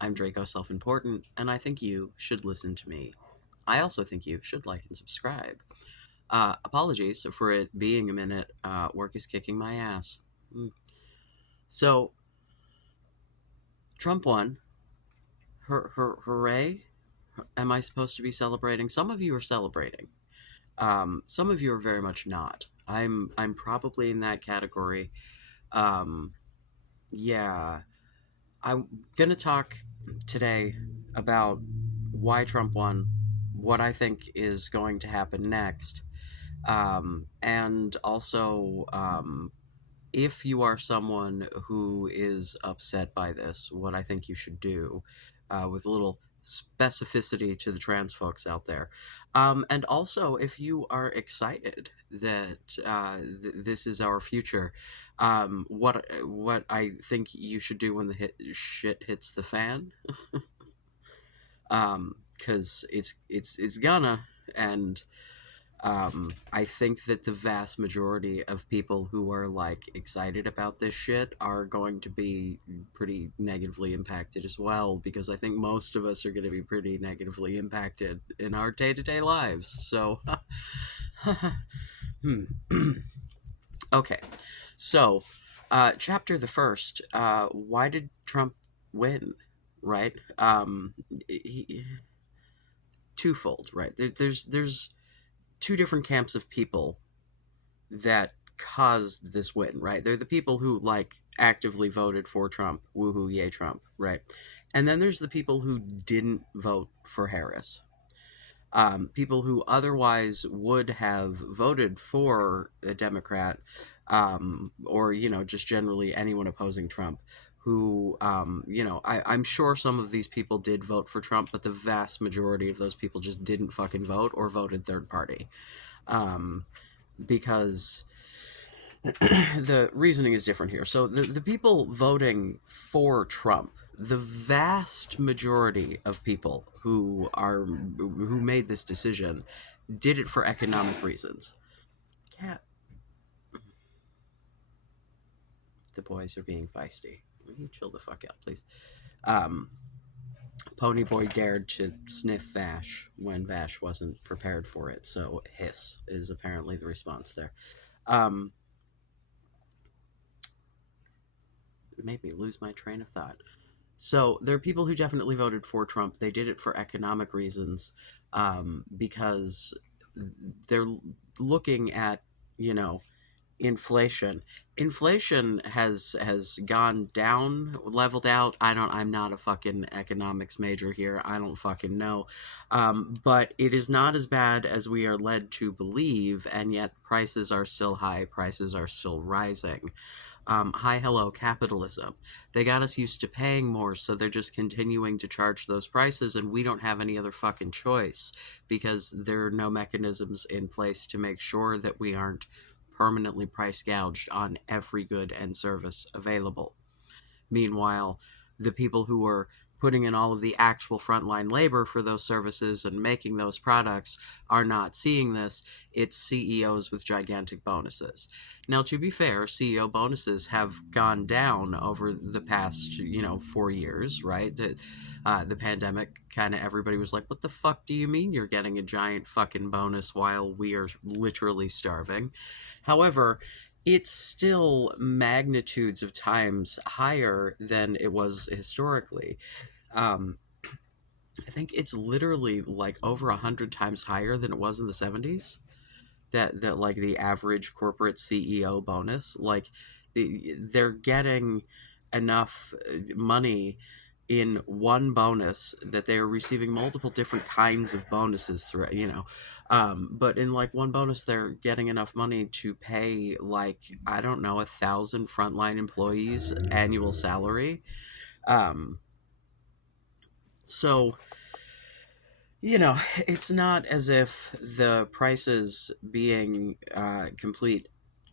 I'm Draco Self Important, and I think you should listen to me. I also think you should like and subscribe. Apologies for it being a minute. Work is kicking my ass. Mm. So, Trump won. Hooray. Am I supposed to be celebrating? Some of you are celebrating. Some of you are very much not. I'm probably in that category. Um, yeah. I'm gonna talk today about why Trump won, what I think is going to happen next, and also if you are someone who is upset by this, what I think you should do, with a little specificity to the trans folks out there. And also, if you are excited that this is our future, what I think you should do when the shit hits the fan, because it's gonna, and I think that the vast majority of people who are like excited about this shit are going to be pretty negatively impacted as well, because I think most of us are going to be pretty negatively impacted in our day to day lives. So, hmm. Okay, so chapter the first. Why did Trump win? Right. Twofold. Right. There's two different camps of people that caused this win, right? They're the people who like actively voted for Trump, woohoo, yay Trump, right? And then there's the people who didn't vote for Harris. People who otherwise would have voted for a Democrat, or just generally anyone opposing Trump. Who, I'm sure some of these people did vote for Trump, but the vast majority of those people just didn't fucking vote or voted third party. Um, because the reasoning is different here. So the people voting for Trump, the vast majority of people who made this decision did it for economic reasons. Cat, the boys are being feisty. Will you chill the fuck out, please? Um, Ponyboy dared to sniff Vash when Vash wasn't prepared for it, so hiss is apparently the response there. Um, made me lose my train of thought. So there are people who definitely voted for Trump. They did it for economic reasons, because they're looking at you know inflation. Inflation has gone down, leveled out. I'm not a fucking economics major here. I don't fucking know, but it is not as bad as we are led to believe, and yet prices are still high. Prices are still rising. Hi, hello, capitalism. They got us used to paying more, so they're just continuing to charge those prices, and we don't have any other fucking choice because there are no mechanisms in place to make sure that we aren't permanently price gouged on every good and service available. Meanwhile, the people who were putting in all of the actual frontline labor for those services and making those products are not seeing this. It's CEOs with gigantic bonuses. Now, to be fair, CEO bonuses have gone down over the past, 4 years, right? The pandemic, kind of everybody was like, what the fuck do you mean you're getting a giant fucking bonus while we are literally starving? However, it's still magnitudes of times higher than it was historically. Um, I think it's literally like over 100 times higher than it was in the 70s. That like the average corporate CEO bonus, like they're getting enough money in one bonus that they are receiving multiple different kinds of bonuses through, but in like one bonus they're getting enough money to pay, like, I don't know, 1,000 frontline employees annual salary. Um so it's not as if the prices being complete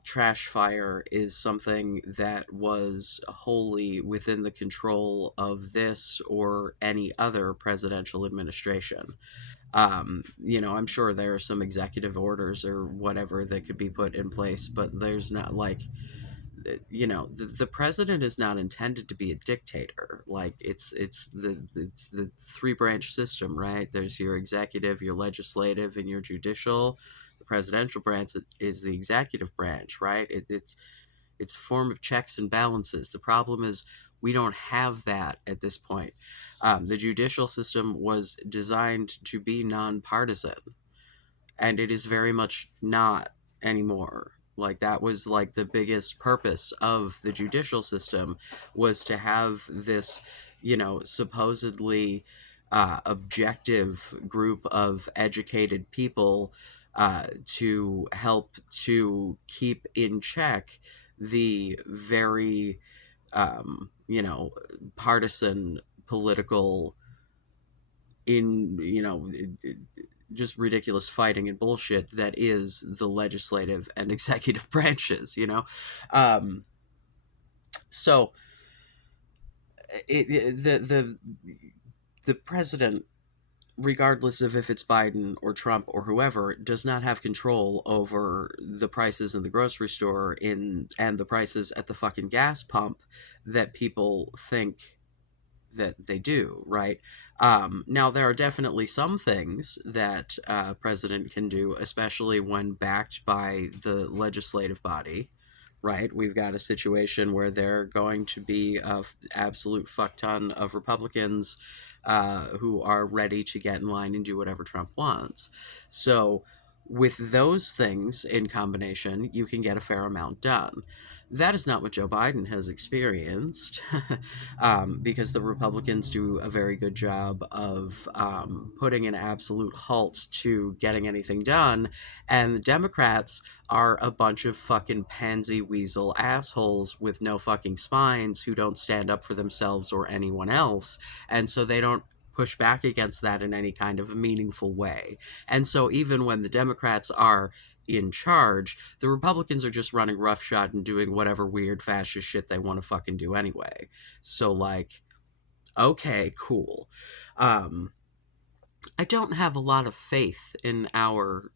trash fire is something that was wholly within the control of this or any other presidential administration. I'm sure there are some executive orders or whatever that could be put in place, but there's not like the president is not intended to be a dictator. Like it's the three branch system, right? There's your executive, your legislative, and your judicial. The presidential branch is the executive branch, right? It's a form of checks and balances. The problem is we don't have that at this point. The judicial system was designed to be nonpartisan, and it is very much not anymore. Like that was like the biggest purpose of the judicial system, was to have this, supposedly objective group of educated people to help to keep in check the very partisan political in just ridiculous fighting and bullshit that is the legislative and executive branches. um so the president, regardless of if it's Biden or Trump or whoever, does not have control over the prices in the grocery store in and the prices at the fucking gas pump that people think that they do, right? Now, there are definitely some things that president can do, especially when backed by the legislative body, right? We've got a situation where there are going to be a absolute fuck ton of Republicans who are ready to get in line and do whatever Trump wants. So, with those things in combination, you can get a fair amount done. That is not what Joe Biden has experienced, because the Republicans do a very good job of putting an absolute halt to getting anything done, and the Democrats are a bunch of fucking pansy weasel assholes with no fucking spines who don't stand up for themselves or anyone else, and so they don't push back against that in any kind of a meaningful way. And so even when the Democrats are in charge, the Republicans are just running roughshod and doing whatever weird fascist shit they want to fucking do anyway. So, like, okay, cool. Um, I don't have a lot of faith in our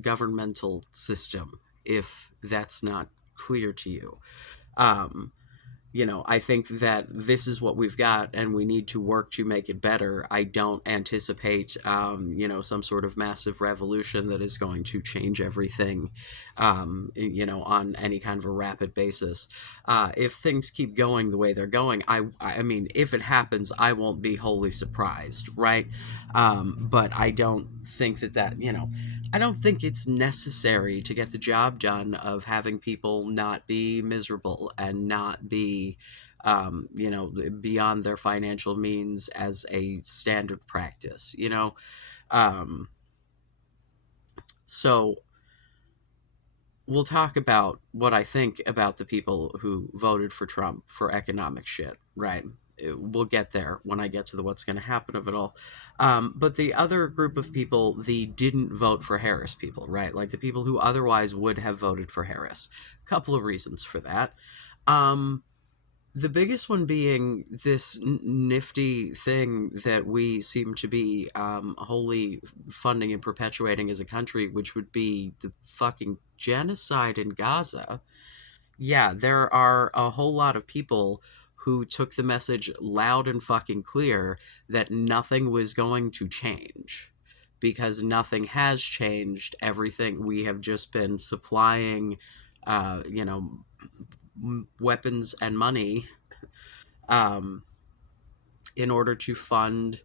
governmental system, if that's not clear to you. Um, I think that this is what we've got, and we need to work to make it better. I don't anticipate, some sort of massive revolution that is going to change everything, on any kind of a rapid basis. If things keep going the way they're going, I mean, if it happens, I won't be wholly surprised, right? But I don't think I don't think it's necessary to get the job done of having people not be miserable and not be, beyond their financial means as a standard practice. Um, so we'll talk about what I think about the people who voted for Trump for economic shit, right? We'll get there when I get to the what's going to happen of it all. But the other group of people, the didn't vote for Harris people, right? Like the people who otherwise would have voted for Harris. A couple of reasons for that. Um, the biggest one being this nifty thing that we seem to be wholly funding and perpetuating as a country, which would be the fucking genocide in Gaza. Yeah, there are a whole lot of people who took the message loud and fucking clear that nothing was going to change, because nothing has changed. Everything, we have just been supplying, uh, you know, weapons and money, um, in order to fund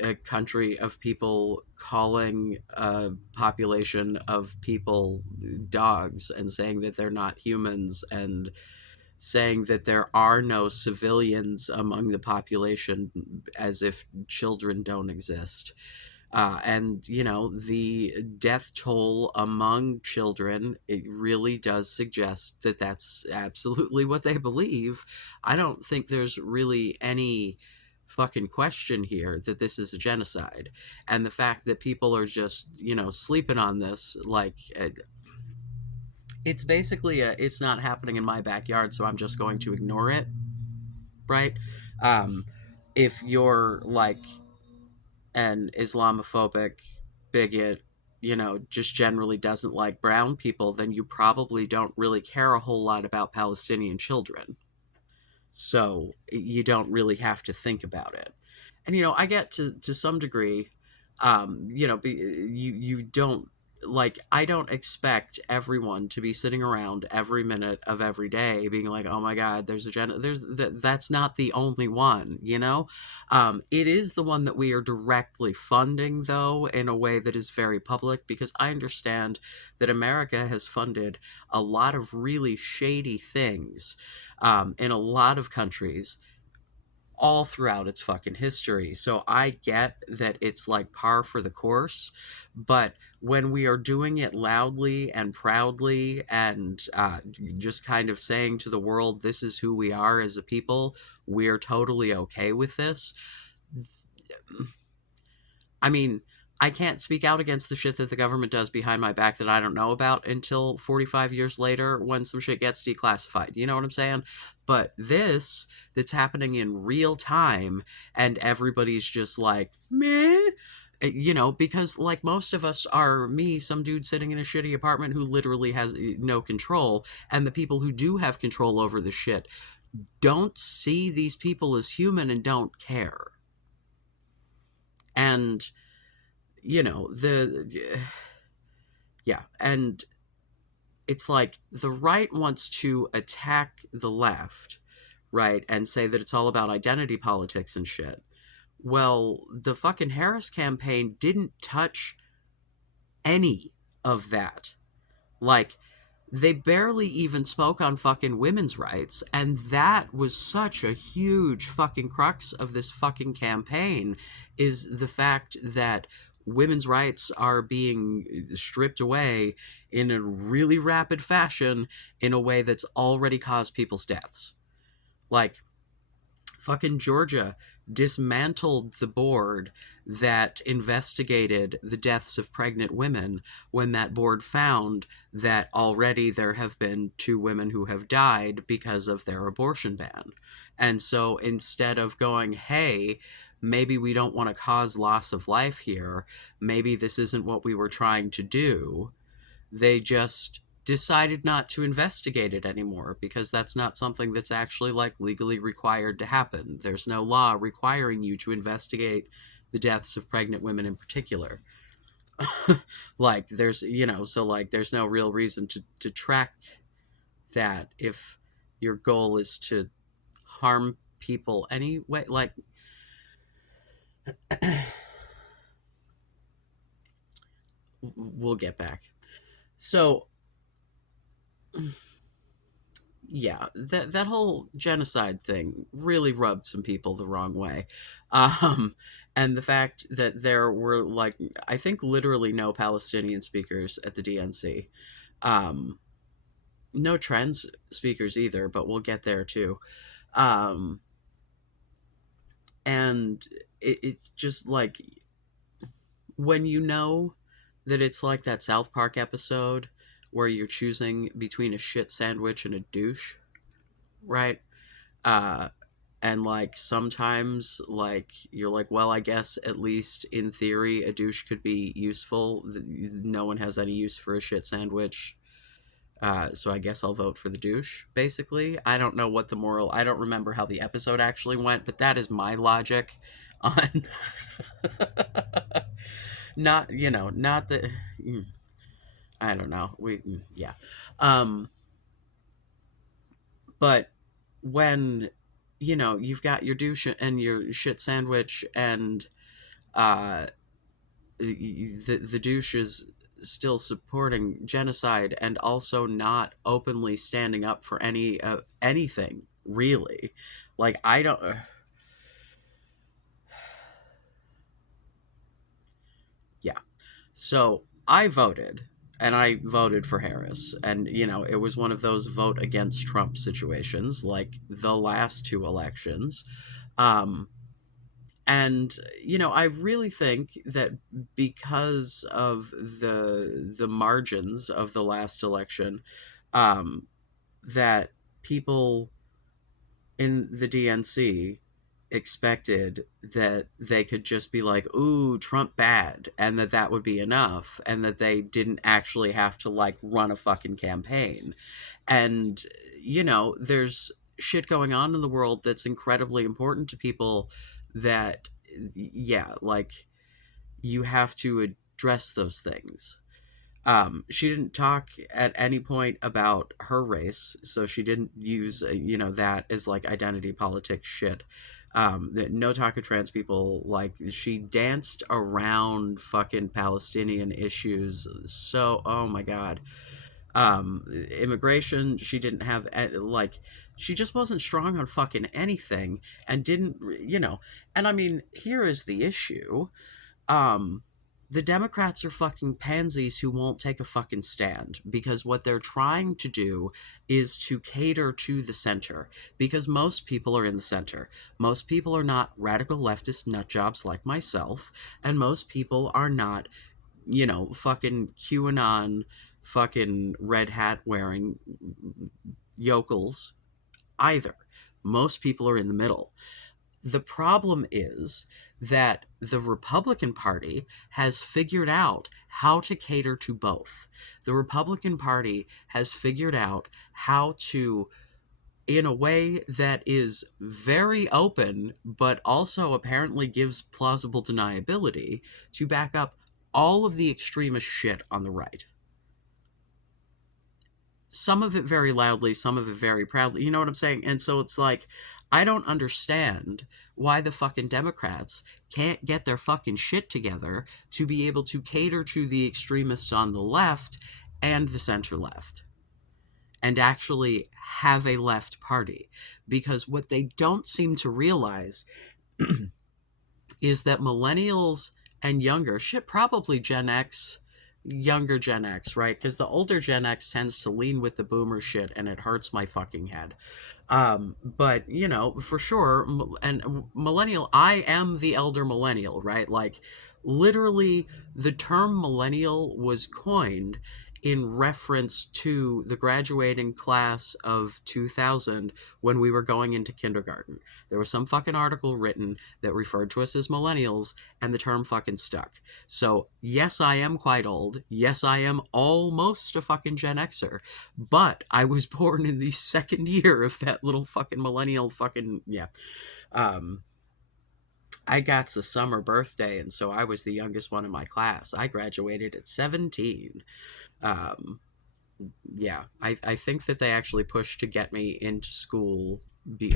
a country of people calling a population of people dogs and saying that they're not humans, and saying that there are no civilians among the population, as if children don't exist. And the death toll among children, it really does suggest that that's absolutely what they believe. I don't think there's really any fucking question here that this is a genocide. And the fact that people are just sleeping on this, like, it's basically it's not happening in my backyard, so I'm just going to ignore it, right? um if you're like an Islamophobic bigot, just generally doesn't like brown people, then you probably don't really care a whole lot about Palestinian children. So you don't really have to think about it. And I get to some degree, you don't, like, I don't expect everyone to be sitting around every minute of every day being like, oh my god, there's a that's not the only one. It is the one that we are directly funding, though, in a way that is very public, because I understand that America has funded a lot of really shady things, in a lot of countries all throughout its fucking history. So I get that it's like par for the course, but when we are doing it loudly and proudly, and just kind of saying to the world, this is who we are as a people, we're totally okay with this. I mean, I can't speak out against the shit that the government does behind my back that I don't know about until 45 years later when some shit gets declassified. You know what I'm saying? But this, that's happening in real time, and everybody's just like, meh. Because like most of us are me, some dude sitting in a shitty apartment who literally has no control, and the people who do have control over the shit don't see these people as human and don't care. And the yeah, and it's like the right wants to attack the left, right, and say that it's all about identity politics and shit. Well, the fucking Harris campaign didn't touch any of that. Like, they barely even spoke on fucking women's rights, and that was such a huge fucking crux of this fucking campaign, is the fact that women's rights are being stripped away in a really rapid fashion, in a way that's already caused people's deaths. Like, fucking Georgia dismantled the board that investigated the deaths of pregnant women, when that board found that already there have been 2 women who have died because of their abortion ban. And so instead of going, hey, maybe we don't want to cause loss of life here, maybe this isn't what we were trying to do, they just decided not to investigate it anymore, because that's not something that's actually like legally required to happen. There's no law requiring you to investigate the deaths of pregnant women in particular. Like, there's, so like there's no real reason to track that if your goal is to harm people anyway. Like, we'll get back. So yeah, that whole genocide thing really rubbed some people the wrong way. um and the fact that there were, like, I think literally no Palestinian speakers at the DNC, um no trans speakers either, but we'll get there too. um and it just, like, when that it's like that South Park episode where you're choosing between a shit sandwich and a douche, right? uh and like sometimes, like, you're like, well, I guess at least in theory a douche could be useful. No one has any use for a shit sandwich, so I guess I'll vote for the douche. Basically, I don't remember how the episode actually went, but that is my logic on not, not the, I don't know, yeah. um but when you've got your douche and your shit sandwich, and uh the douche is still supporting genocide and also not openly standing up for anything really. Like, I don't, yeah. So I voted for Harris, and it was one of those vote against Trump situations, like the last 2 elections. um and I really think that because of the margins of the last election, um that people in the DNC, expected that they could just be like, ooh, Trump bad, and that that would be enough, and that they didn't actually have to like run a fucking campaign. And, there's shit going on in the world that's incredibly important to people that, yeah, like, you have to address those things. She didn't talk at any point about her race, so she didn't use that as like identity politics shit. No talk of trans people. Like, she danced around fucking Palestinian issues. So, oh my god. Immigration. She didn't have like. She just wasn't strong on fucking anything, and didn't. And I mean, here is the issue. um the Democrats are fucking pansies who won't take a fucking stand, because what they're trying to do is to cater to the center, because most people are in the center. Most people are not radical leftist nutjobs like myself, and most people are not, fucking QAnon, fucking red hat wearing yokels either. Most people are in the middle. The problem is that the Republican Party has figured out how to cater to both. The Republican Party has figured out how to, in a way that is very open, but also apparently gives plausible deniability, to back up all of the extremist shit on the right. Some of it very loudly, some of it very proudly. You know what I'm saying? And so it's like, I don't understand why the fucking Democrats can't get their fucking shit together to be able to cater to the extremists on the left and the center left, and actually have a left party. Because what they don't seem to realize is that millennials and younger, shit, probably Gen X, younger Gen X, right? Because the older Gen X tends to lean with the boomer shit, and it hurts my fucking head. But for sure, and millennial, I am the elder millennial, right? Like, literally, the term millennial was coined in reference to the graduating class of 2000, when we were going into kindergarten. There was some fucking article written that referred to us as millennials, and the term fucking stuck. So, yes, I am quite old. Yes, I am almost a fucking Gen Xer. But I was born in the second year of that little fucking millennial fucking, yeah. Um, I got the summer birthday, and so I was the youngest one in my class. I graduated at 17. Um, yeah, I think that they actually pushed to get me into school.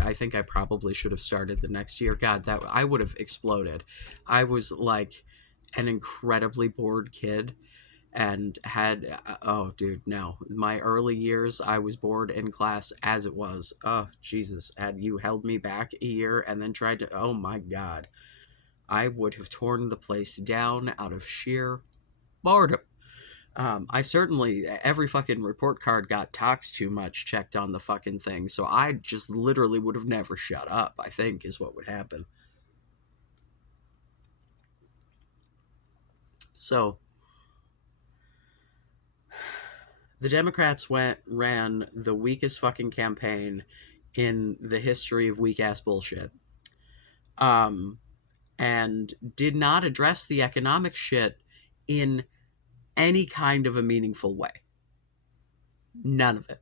I think I probably should have started the next year. God, that I would have exploded. I was like an incredibly bored kid, and had, oh dude, no, my early years I was bored in class as it was. Oh Jesus, had you held me back a year and then tried to, oh my god, I would have torn the place down out of sheer boredom. I certainly, every fucking report card got talks too much checked on the fucking thing, so I just literally would have never shut up, I think, is what would happen. So the Democrats ran the weakest fucking campaign in the history of weak ass bullshit. Um, and did not address the economic shit in any kind of a meaningful way. None of it.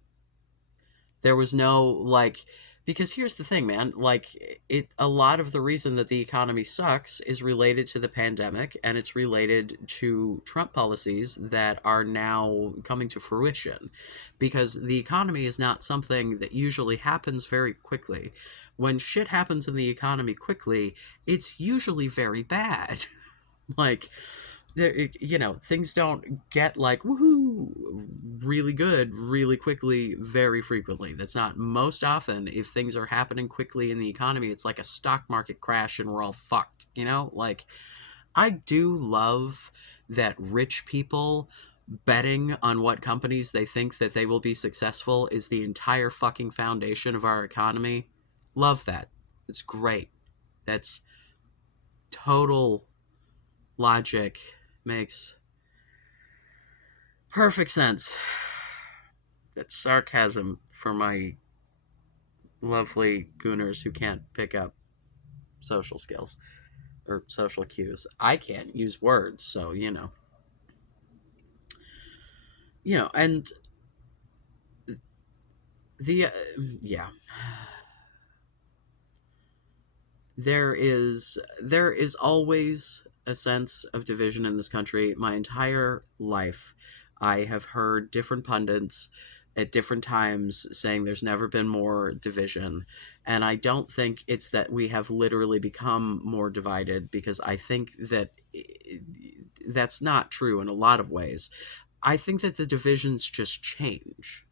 There was no like, because here's the thing, man, like, it a lot of the reason that the economy sucks is related to the pandemic, and it's related to Trump policies that are now coming to fruition, because the economy is not something that usually happens very quickly. When shit happens in the economy quickly, it's usually very bad. Like, there, things don't get like woohoo really good really quickly very frequently. That's not most often. If things are happening quickly in the economy, it's like a stock market crash and we're all fucked. Like, I do love that rich people betting on what companies they think that they will be successful is the entire fucking foundation of our economy. Love that. It's great. That's total logic. Makes perfect sense. That's sarcasm for my lovely gooners who can't pick up. social skills or social cues. I can't use words, so and the yeah, there is always a sense of division in this country. My entire life, I have heard different pundits at different times saying there's never been more division. And I don't think it's that we have literally become more divided, because I think that that's not true in a lot of ways. I think that the divisions just change.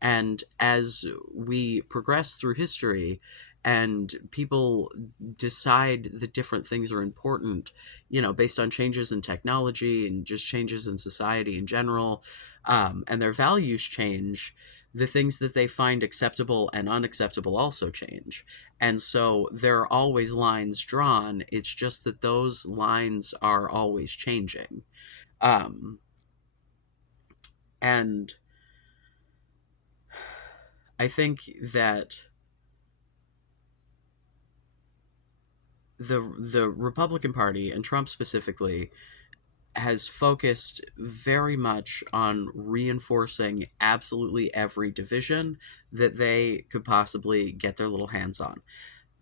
And as we progress through history and people decide that different things are important, based on changes in technology and just changes in society in general, and their values change, the things that they find acceptable and unacceptable also change. And so there are always lines drawn. It's just that those lines are always changing. Um, and I think that the Republican Party, and Trump specifically, has focused very much on reinforcing absolutely every division that they could possibly get their little hands on.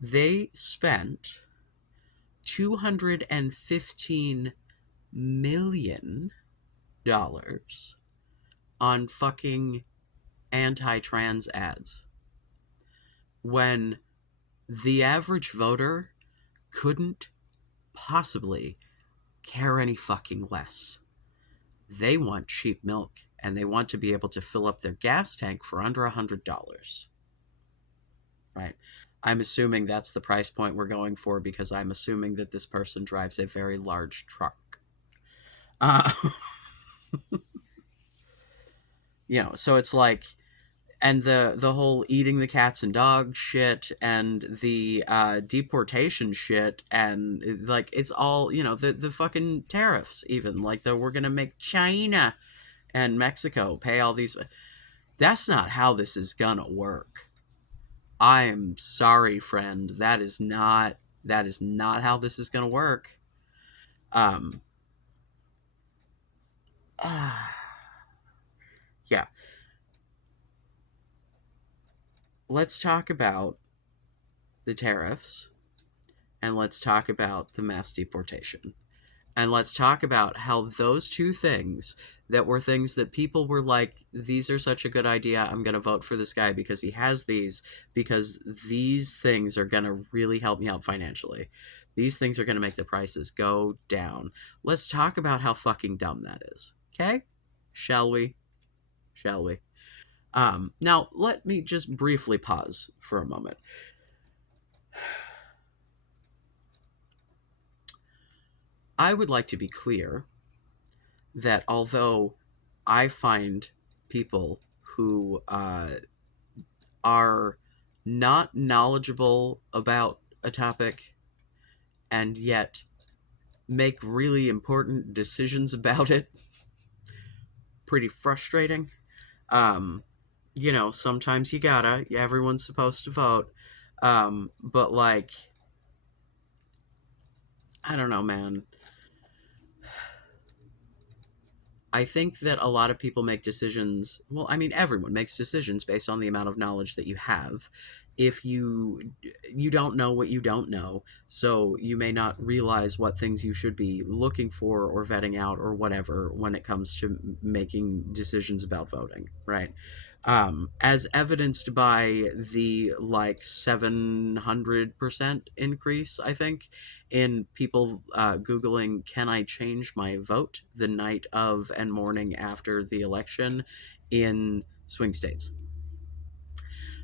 They spent $215 million on fucking anti-trans ads, when the average voter couldn't possibly care any fucking less. They want cheap milk, and they want to be able to fill up their gas tank for under $100. Right? I'm assuming that's the price point we're going for, because I'm assuming that this person drives a very large truck. Uh, so it's like, and the whole eating the cats and dogs shit, and the deportation shit, and like it's all, the fucking tariffs, even like the we're gonna make China and Mexico pay all these. That's not how this is gonna work. I am sorry, friend. That is not how this is gonna work. Um, yeah. Let's talk about the tariffs, and let's talk about the mass deportation. And let's talk about how those two things, that were things that people were like, these are such a good idea, I'm going to vote for this guy because he has these, because these things are going to really help me out financially. These things are going to make the prices go down. Let's talk about how fucking dumb that is. Okay? Shall we? Shall we? Now, let me just briefly pause for a moment. I would like to be clear that although I find people who are not knowledgeable about a topic and yet make really important decisions about it pretty frustrating. Um, sometimes you gotta, everyone's supposed to vote. But like, I don't know, man. I think that a lot of people make decisions. Well, I mean, everyone makes decisions based on the amount of knowledge that you have. If you don't know what you don't know, so you may not realize what things you should be looking for or vetting out or whatever when it comes to making decisions about voting, right? As evidenced by the like 700% increase, I think, in people Googling, can I change my vote the night of and morning after the election in swing states.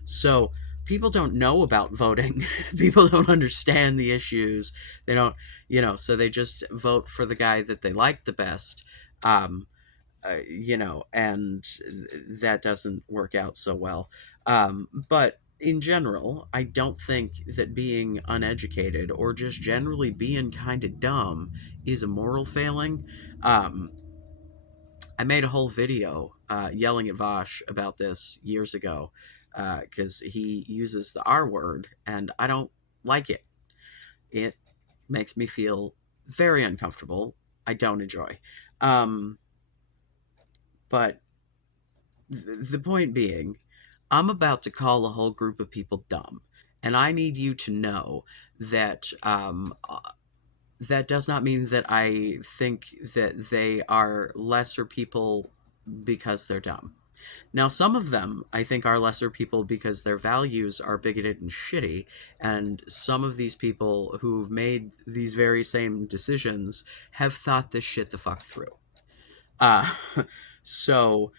So people don't know about voting. People don't understand the issues. They don't, so they just vote for the guy that they like the best. Um, and that doesn't work out so well. But in general, I don't think that being uneducated or just generally being kind of dumb is a moral failing. Um, I made a whole video yelling at Vosh about this years ago, because he uses the R word, and I don't like it. it makes me feel very uncomfortable. I don't enjoy. Um, but the point being, I'm about to call a whole group of people dumb, and I need you to know that that does not mean that I think that they are lesser people because they're dumb. Now, some of them I think are lesser people because their values are bigoted and shitty, and some of these people who've made these very same decisions have thought this shit the fuck through. Uh, so,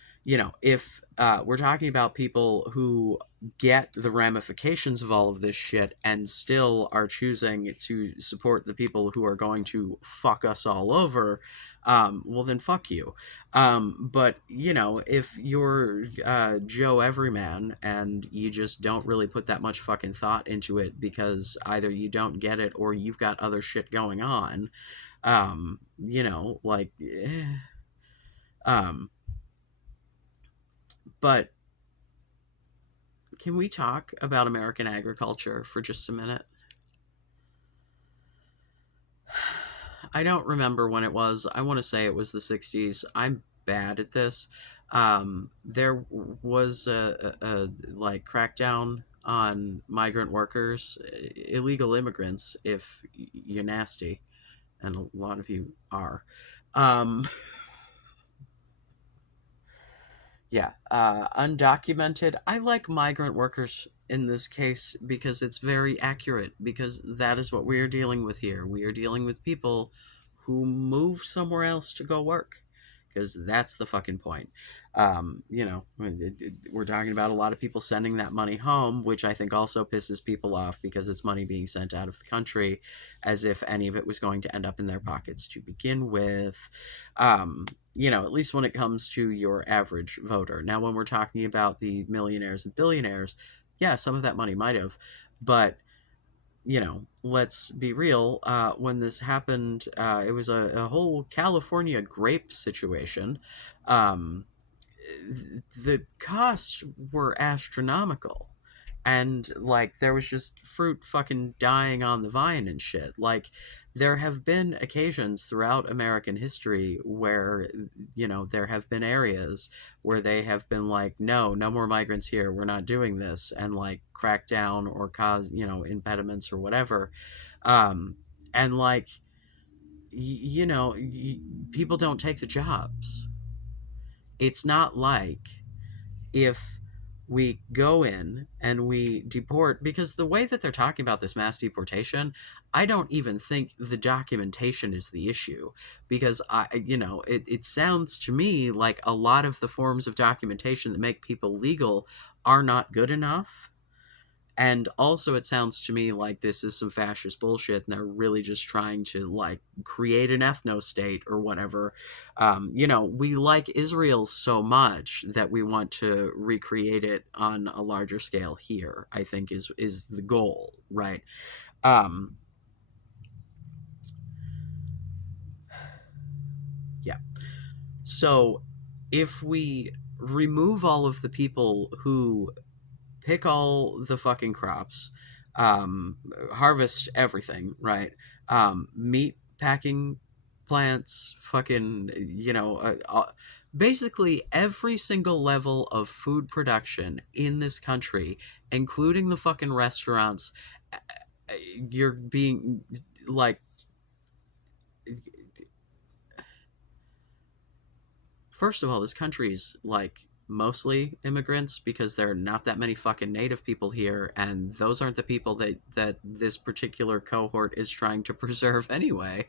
if we're talking about people who get the ramifications of all of this shit and still are choosing to support the people who are going to fuck us all over, well, then fuck you. But, if you're Joe Everyman and you just don't really put that much fucking thought into it because either you don't get it or you've got other shit going on, like, um, but can we talk about American agriculture for just a minute? I don't remember when it was. I want to say it was the 60s. I'm bad at this. There was a like crackdown on migrant workers, illegal immigrants, if you're nasty, and a lot of you are. Um, Yeah, undocumented. I like migrant workers in this case because it's very accurate, because that is what we are dealing with here. We are dealing with people who moved somewhere else to go work, because that's the fucking point. We're talking about a lot of people sending that money home, which I think also pisses people off because it's money being sent out of the country as if any of it was going to end up in their pockets to begin with. At least when it comes to your average voter. Now, when we're talking about the millionaires and billionaires, yeah, some of that money might have, but let's be real. When this happened, it was a whole California grape situation. Um, the costs were astronomical, and like there was just fruit fucking dying on the vine and shit. Like, there have been occasions throughout American history where there have been areas where they have been like, no more migrants here, we're not doing this, and like crack down or cause impediments or whatever. And like, people don't take the jobs. It's not like if we go in and we deport, because the way that they're talking about this mass deportation, I don't even think the documentation is the issue, because it sounds to me like a lot of the forms of documentation that make people legal are not good enough. And also, it sounds to me like this is some fascist bullshit, and they're really just trying to like create an ethno state or whatever. We like Israel so much that we want to recreate it on a larger scale here, I think is the goal, right? Um, yeah. So if we remove all of the people who pick all the fucking crops, um, harvest everything, right? Meat packing plants, fucking, basically every single level of food production in this country, including the fucking restaurants, you're being like, first of all, this country's like mostly immigrants because there are not that many fucking native people here, and those aren't the people that this particular cohort is trying to preserve anyway.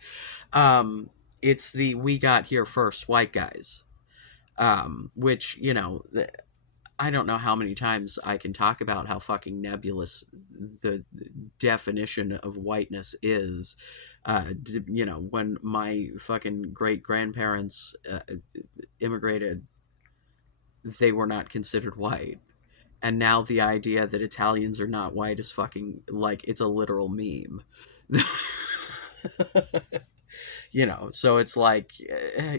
It's the we got here first white guys, which I don't know how many times I can talk about how fucking nebulous the definition of whiteness is. When my fucking great grandparents immigrated, they were not considered white. And now the idea that Italians are not white is fucking like it's a literal meme. So it's like,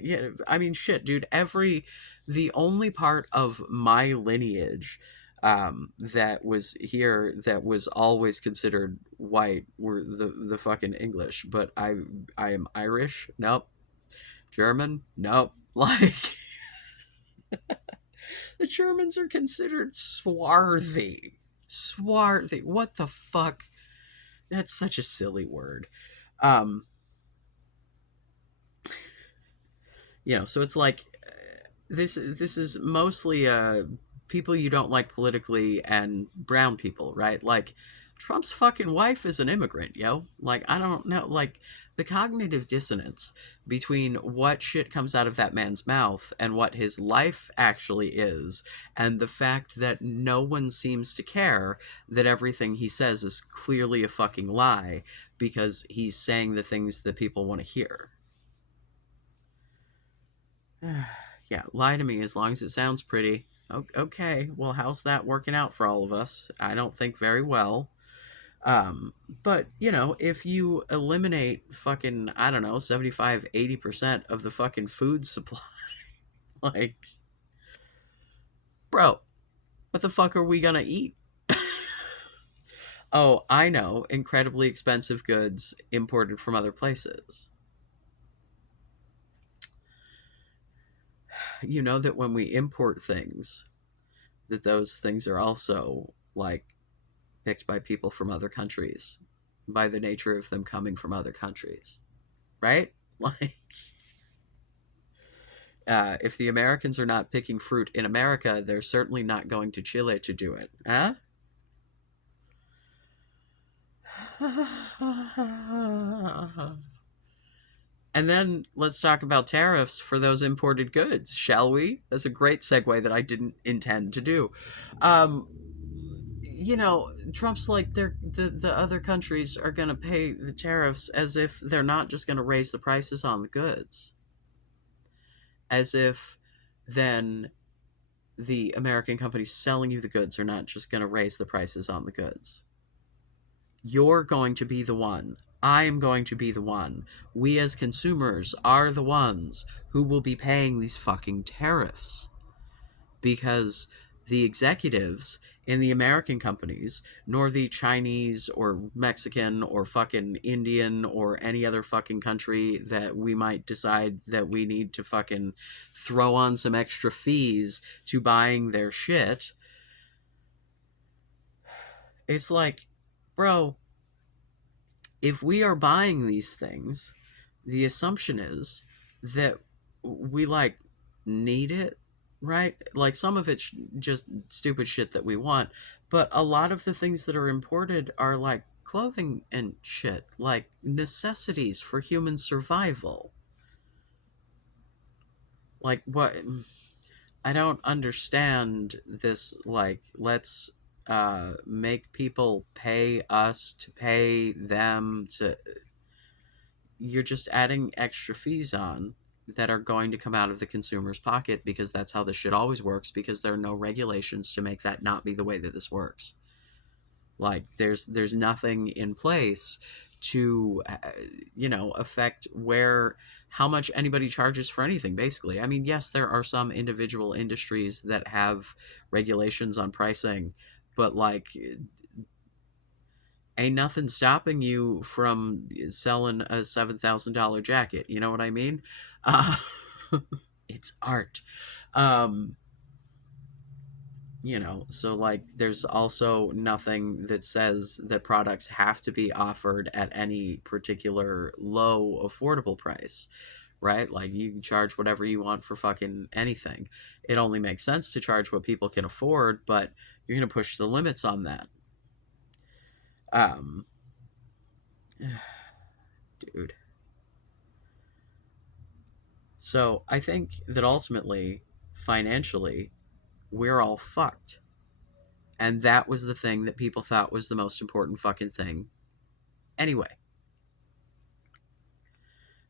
yeah, I mean, shit, dude. The only part of my lineage that was here that was always considered white were the fucking English. But I am Irish. Nope. German. Nope. Like the Germans are considered swarthy. Swarthy. What the fuck? That's such a silly word. Um, so it's like this is mostly people you don't like politically and brown people, right? Like Trump's fucking wife is an immigrant, yo. Like I don't know, like the cognitive dissonance between what shit comes out of that man's mouth and what his life actually is, and the fact that no one seems to care that everything he says is clearly a fucking lie because he's saying the things that people want to hear. Yeah, lie to me as long as it sounds pretty. Okay, well, how's that working out for all of us? I don't think very well. But, if you eliminate fucking, I don't know, 75-80% of the fucking food supply, like, bro, what the fuck are we gonna eat? Oh, I know, incredibly expensive goods imported from other places. You know that when we import things, that those things are also, like, picked by people from other countries by the nature of them coming from other countries, right? Like, if the Americans are not picking fruit in America, they're certainly not going to Chile to do it. Huh? And then let's talk about tariffs for those imported goods, shall we? That's a great segue that I didn't intend to do. Um, Trump's like the other countries are going to pay the tariffs as if they're not just going to raise the prices on the goods. As if then the American companies selling you the goods are not just going to raise the prices on the goods. You're going to be the one. I am going to be the one. We as consumers are the ones who will be paying these fucking tariffs because the executives in the American companies, nor the Chinese or Mexican or fucking Indian or any other fucking country that we might decide that we need to fucking throw on some extra fees to buying their shit. It's like, bro, if we are buying these things, the assumption is that we like need it, right? Like some of it's just stupid shit that we want, but a lot of the things that are imported are like clothing and shit, like necessities for human survival. Like what I don't understand this, like let's make people pay us to pay them to. You're just adding extra fees on that are going to come out of the consumer's pocket because that's how this shit always works, because there are no regulations to make that not be the way that this works. Like there's nothing in place to affect where how much anybody charges for anything, basically. I mean, yes, there are some individual industries that have regulations on pricing, but like ain't nothing stopping you from selling a $7,000 jacket. You know what I mean? Uh, it's art. Um, so like there's also nothing that says that products have to be offered at any particular low affordable price, right? Like you can charge whatever you want for fucking anything. It only makes sense to charge what people can afford, but you're going to push the limits on that. Um, dude. So I think that ultimately, financially, we're all fucked. And that was the thing that people thought was the most important fucking thing. Anyway,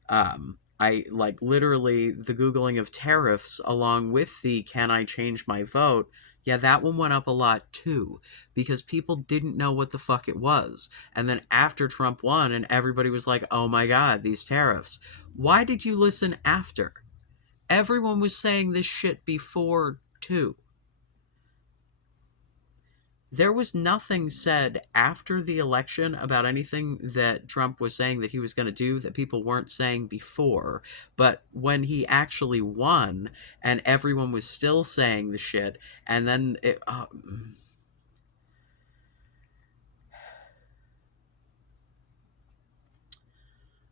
I like literally the Googling of tariffs along with the can I change my vote. Yeah, that one went up a lot too because people didn't know what the fuck it was. And then after Trump won and everybody was like, oh my God, these tariffs. Why did you listen after? Everyone was saying this shit before too. There was nothing said after the election about anything that Trump was saying that he was going to do that people weren't saying before. But when he actually won and everyone was still saying the shit, and then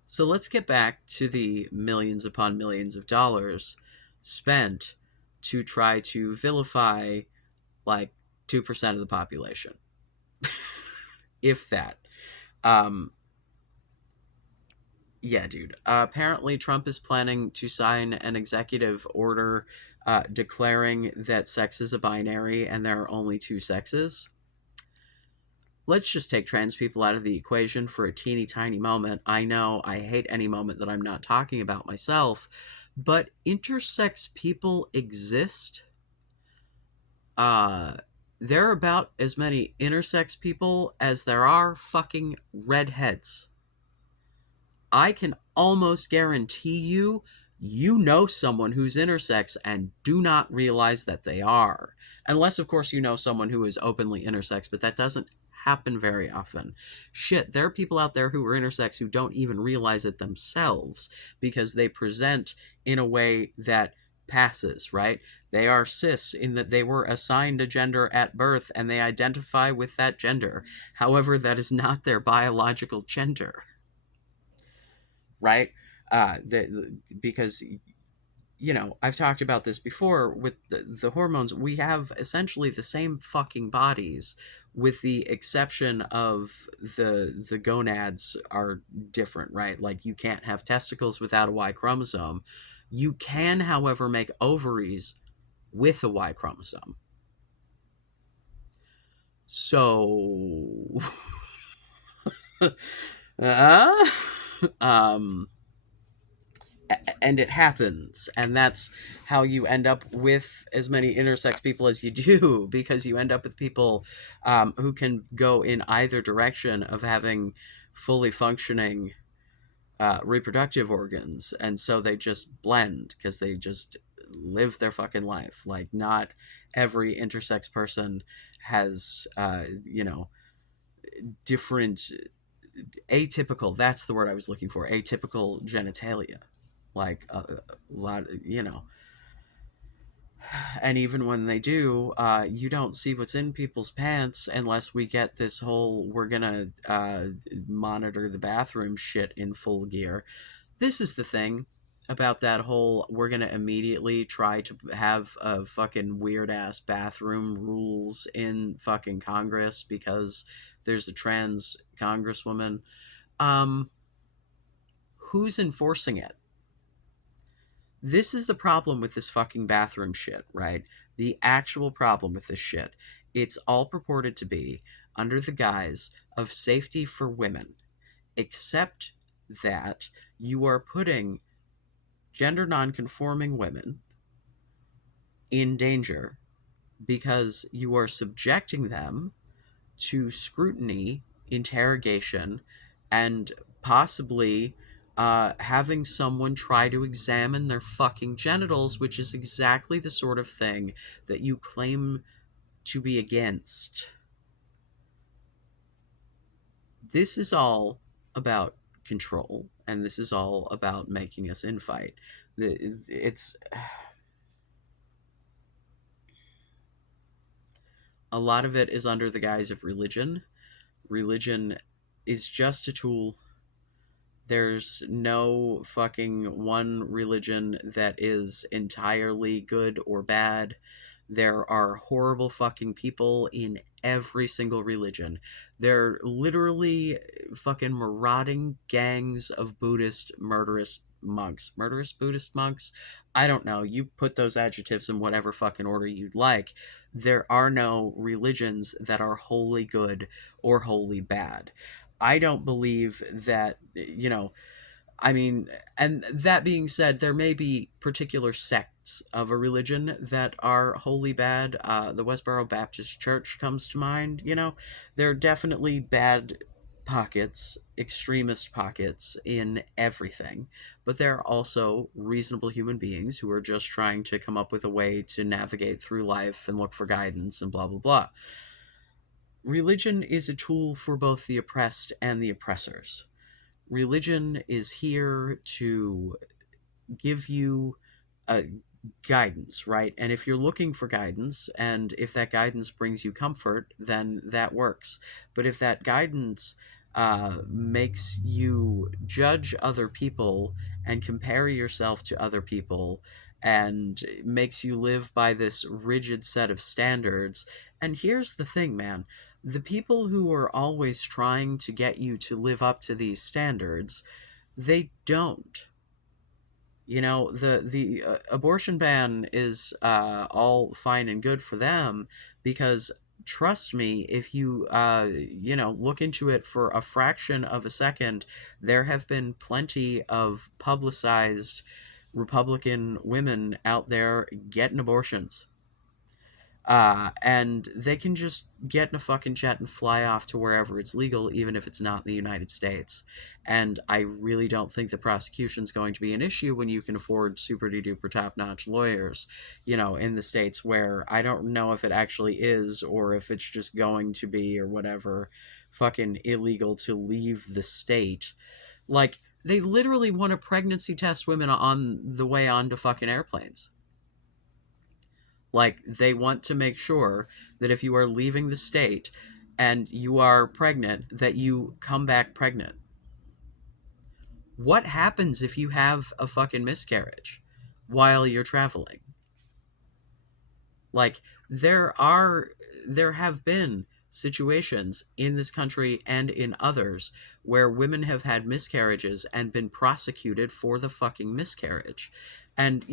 so let's get back to the millions upon millions of dollars spent to try to vilify like 2% of the population, if that. Um, Yeah, dude. Apparently, Trump is planning to sign an executive order declaring that sex is a binary and there are only two sexes. Let's just take trans people out of the equation for a teeny tiny moment. I know I hate any moment that I'm not talking about myself, but intersex people exist. Uh, there are about as many intersex people as there are fucking redheads. I can almost guarantee you, you know someone who's intersex and do not realize that they are. Unless, of course, you know someone who is openly intersex, but that doesn't happen very often. Shit, there are people out there who are intersex who don't even realize it themselves because they present in a way that passes, right? They are cis in that they were assigned a gender at birth and they identify with that gender. However, that is not their biological gender, right? Because I've talked about this before with the hormones. We have essentially the same fucking bodies, with the exception of the gonads are different, right? Like you can't have testicles without a Y chromosome. You can, however, make ovaries with a Y chromosome. So, uh, um, and it happens, and that's how you end up with as many intersex people as you do, because you end up with people who can go in either direction of having fully functioning reproductive organs, and so they just blend because they just live their fucking life. Like, not every intersex person has different, atypical, that's the word I was looking for, atypical genitalia, like a lot, and even when they do, you don't see what's in people's pants unless we get this whole we're gonna monitor the bathroom shit in full gear. This is the thing about that whole we're gonna immediately try to have a fucking weird ass bathroom rules in fucking Congress because there's a trans congresswoman. um who's enforcing it? This is the problem with this fucking bathroom shit, right? The actual problem with this shit. It's all purported to be under the guise of safety for women, except that you are putting gender nonconforming women in danger because you are subjecting them to scrutiny, interrogation, and possibly having someone try to examine their fucking genitals, which is exactly the sort of thing that you claim to be against. This is all about control, and this is all about making us infight. It's a lot of it is under the guise of religion. Religion is just a tool. There's no fucking one religion that is entirely good or bad. There are horrible fucking people in every single religion. They're literally fucking marauding gangs of Buddhist murderous monks. Murderous Buddhist monks? I don't know. You put those adjectives in whatever fucking order you'd like. There are no religions that are wholly good or wholly bad. I don't believe that, I mean, and that being said, there may be particular sects of a religion that are wholly bad. The Westboro Baptist Church comes to mind. There are definitely bad pockets, extremist pockets in everything, but there are also reasonable human beings who are just trying to come up with a way to navigate through life and look for guidance and blah, blah, blah. Religion is a tool for both the oppressed and the oppressors. Religion is here to give you a guidance, right? And if you're looking for guidance, and if that guidance brings you comfort, then that works. But if that guidance makes you judge other people and compare yourself to other people and makes you live by this rigid set of standards, and here's the thing, man, the people who are always trying to get you to live up to these standards, they don't. The abortion ban is all fine and good for them, because trust me, if you look into it for a fraction of a second, there have been plenty of publicized Republican women out there getting abortions, and they can just get in a fucking jet and fly off to wherever it's legal, even if it's not in the United States. And I really don't think the prosecution's going to be an issue when you can afford super duper top notch lawyers, in the States, where I don't know if it actually is or if it's just going to be or whatever fucking illegal to leave the state. Like, they literally want to pregnancy test women on the way onto fucking airplanes. Like, they want to make sure that if you are leaving the state and you are pregnant, that you come back pregnant. What happens if you have a fucking miscarriage while you're traveling? Like, there have been situations in this country and in others where women have had miscarriages and been prosecuted for the fucking miscarriage. And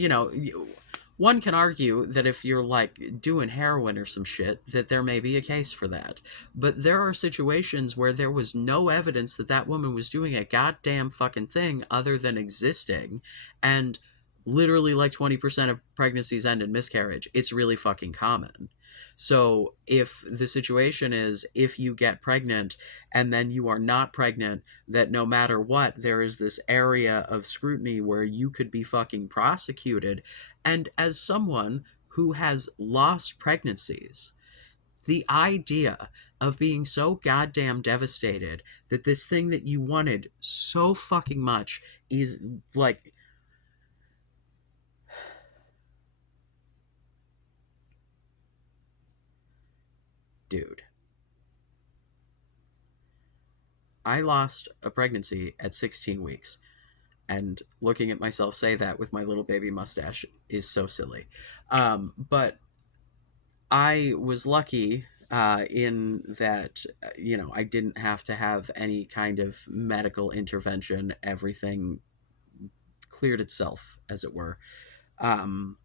one can argue that if you're like doing heroin or some shit, that there may be a case for that. But there are situations where there was no evidence that that woman was doing a goddamn fucking thing other than existing, and literally like 20% of pregnancies end in miscarriage. It's really fucking common. So if the situation is, if you get pregnant and then you are not pregnant, that no matter what, there is this area of scrutiny where you could be fucking prosecuted. And as someone who has lost pregnancies, the idea of being so goddamn devastated that this thing that you wanted so fucking much is like, dude, I lost a pregnancy at 16 weeks. And looking at myself say that with my little baby mustache is so silly. But I was lucky in that, I didn't have to have any kind of medical intervention. Everything cleared itself, as it were. Um,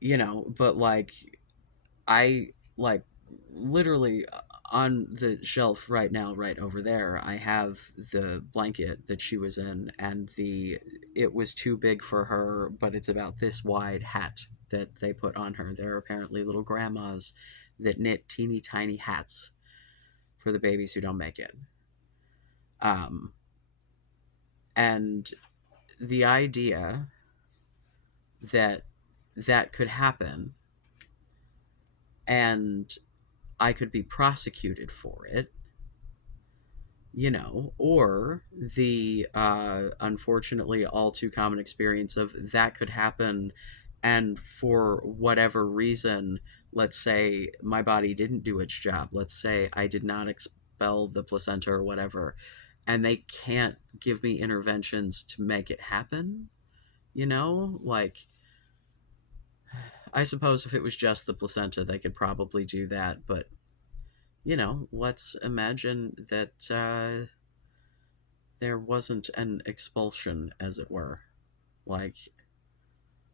but like, I like literally on the shelf right now, right over there, I have the blanket that she was in, and it was too big for her, but it's about this wide hat that they put on her. There are apparently little grandmas that knit teeny tiny hats for the babies who don't make it. Um, and the idea that that could happen and I could be prosecuted for it, or the unfortunately all too common experience of that could happen, and for whatever reason, let's say my body didn't do its job, let's say I did not expel the placenta or whatever, and they can't give me interventions to make it happen, like, I suppose if it was just the placenta, they could probably do that, but let's imagine that there wasn't an expulsion, as it were. Like,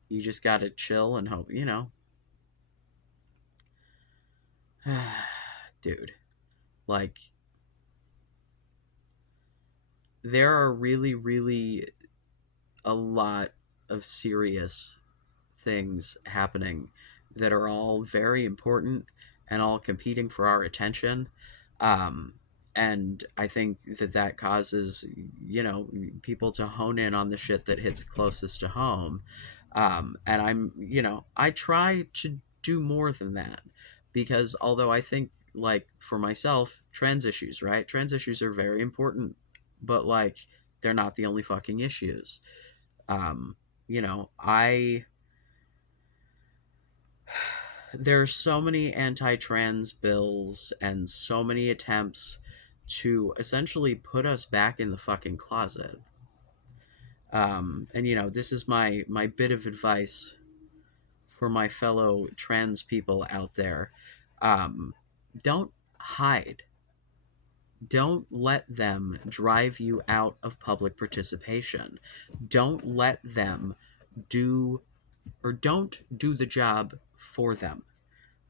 you just gotta chill and hope. Dude, like, there are really, really a lot of serious things happening that are all very important and all competing for our attention. Um, and I think that causes, people to hone in on the shit that hits closest to home. And I try to do more than that. because although I think, like, for myself, trans issues, right? Trans issues are very important, but like they're not the only fucking issues. Um, I there's so many anti-trans bills and so many attempts to essentially put us back in the fucking closet. And this is my bit of advice for my fellow trans people out there. Um, don't hide. Don't let them drive you out of public participation. Don't let them do don't do the job for them.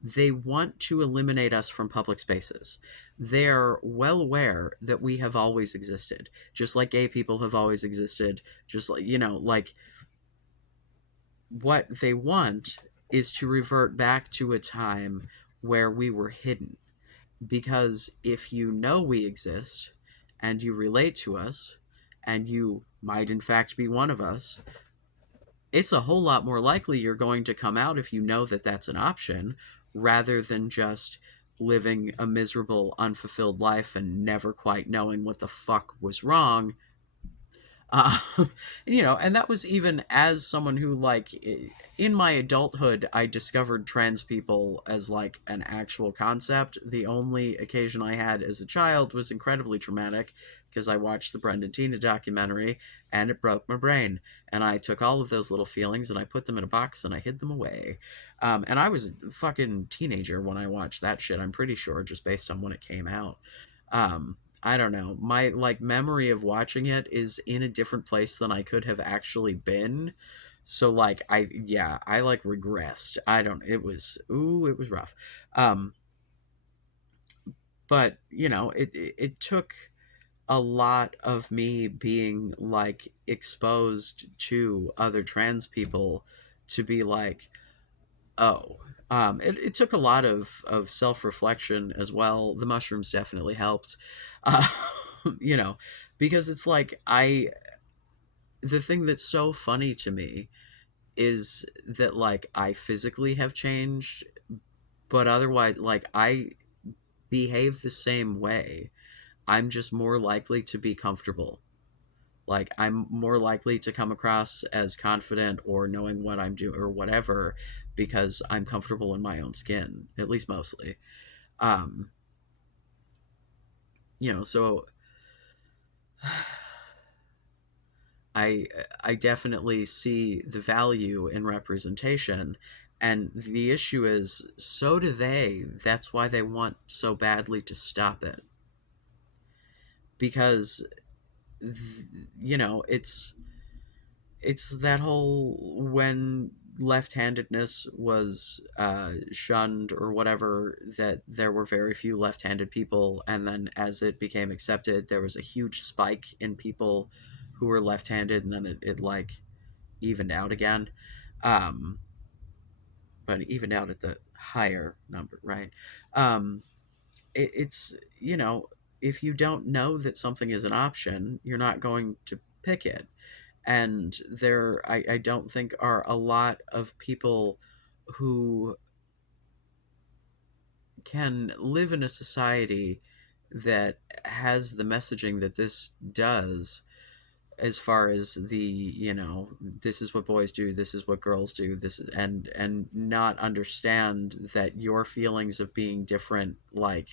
They want to eliminate us from public spaces. They're well aware that we have always existed, just like gay people have always existed, just like, like what they want is to revert back to a time where we were hidden. Because if you know we exist and you relate to us and you might in fact be one of us, it's a whole lot more likely you're going to come out if you know that that's an option, rather than just living a miserable, unfulfilled life and never quite knowing what the fuck was wrong. uh, and that was even as someone who, like, in my adulthood, I discovered trans people as like an actual concept. The only occasion I had as a child was incredibly traumatic because I watched the Brendan Tina documentary and it broke my brain. And I took all of those little feelings and I put them in a box and I hid them away. And I was a fucking teenager when I watched that shit, I'm pretty sure, just based on when it came out. I don't know. My, like, memory of watching it is in a different place than I could have actually been. So like I like regressed. I don't it was rough. Um but it took a lot of me being like exposed to other trans people to be like, oh, it took a lot of self-reflection as well. The mushrooms definitely helped. uh, you know because it's like the thing that's so funny to me is that, like, I physically have changed, but otherwise, like, I behave the same way. I'm just more likely to be comfortable. Like, I'm more likely to come across as confident or knowing what I'm doing or whatever because I'm comfortable in my own skin, at least mostly. Um, so I I definitely see the value in representation, and the issue is so do they. That's why they want so badly to stop it, because it's that whole, when left-handedness was shunned or whatever, that there were very few left-handed people, and then as it became accepted there was a huge spike in people who were left-handed, and then it like evened out again. um but evened out at the higher number, right? It's if you don't know that something is an option, you're not going to pick it. And I don't think are a lot of people who can live in a society that has the messaging that this does, as far as the, this is what boys do, this is what girls do, this is, and not understand that your feelings of being different, like,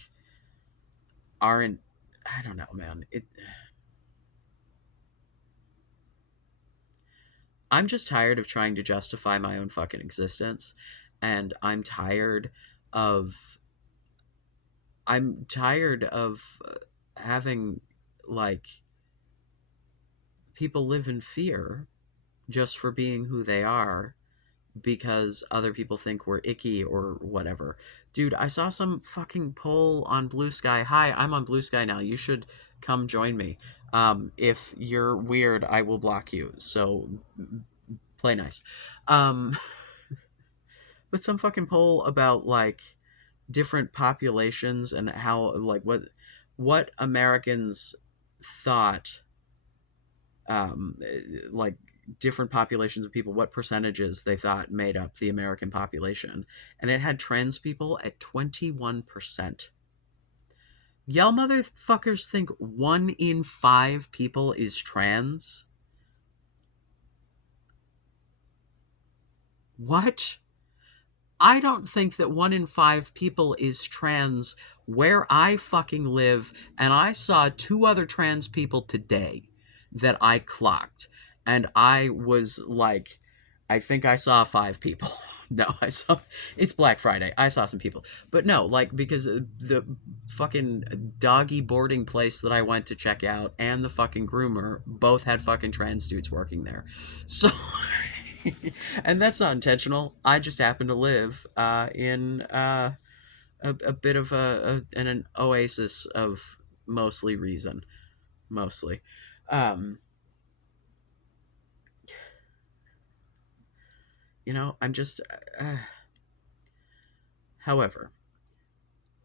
aren't, I don't know, man. I'm just tired of trying to justify my own fucking existence, and of I'm tired of having, like, people live in fear just for being who they are, because other people think we're icky or whatever. Dude, I saw some fucking poll on Blue Sky. Hi, I'm on Blue Sky now. You should come join me. If you're weird, I will block you. So play nice. Um, but some fucking poll about, like, different populations and how, like, what Americans thought, like, different populations of people, what percentages they thought made up the American population, and it had trans people at 21%. Y'all motherfuckers think 1 in 5 people is trans? What? I don't think that 1 in 5 people is trans where I fucking live, and I saw 2 other trans people today that I clocked, and I was like, I think I saw 5 people. No, I saw, it's Black Friday. I saw some people, but no, like, because the fucking doggy boarding place that I went to check out and the fucking groomer both had fucking trans dudes working there, so. And that's not intentional. I just happen to live in a bit of in an oasis of mostly reason, mostly. Um, I'm just. However,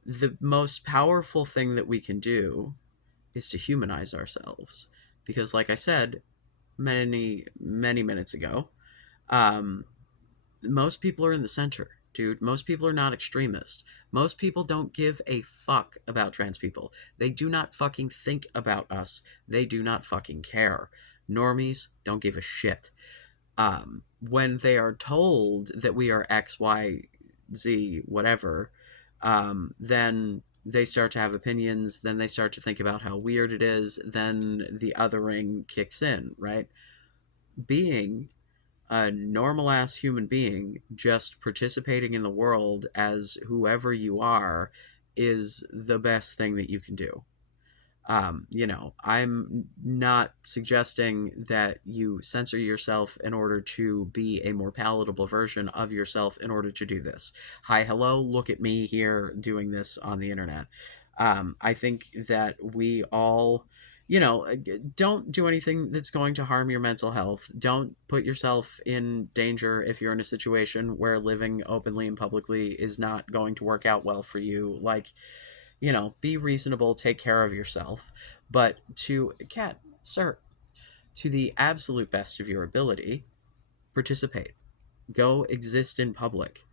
the most powerful thing that we can do is to humanize ourselves, because, like I said many minutes ago, um, most people are in the center, dude. Most people are not extremist. Most people don't give a fuck about trans people. They do not fucking think about us. They do not fucking care. Normies don't give a shit. When they are told that we are X, Y, Z, whatever, then they start to have opinions. Then they start to think about how weird it is. Then the othering kicks in, right? Being a normal ass human being just participating in the world as whoever you are is the best thing that you can do. I'm not suggesting that you censor yourself in order to be a more palatable version of yourself in order to do this. Hi, hello, look at me here doing this on the internet. I think that we all, don't do anything that's going to harm your mental health. Don't put yourself in danger if you're in a situation where living openly and publicly is not going to work out well for you. Like, be reasonable, take care of yourself. But to, Kat, sir, to the absolute best of your ability, participate. Go exist in public.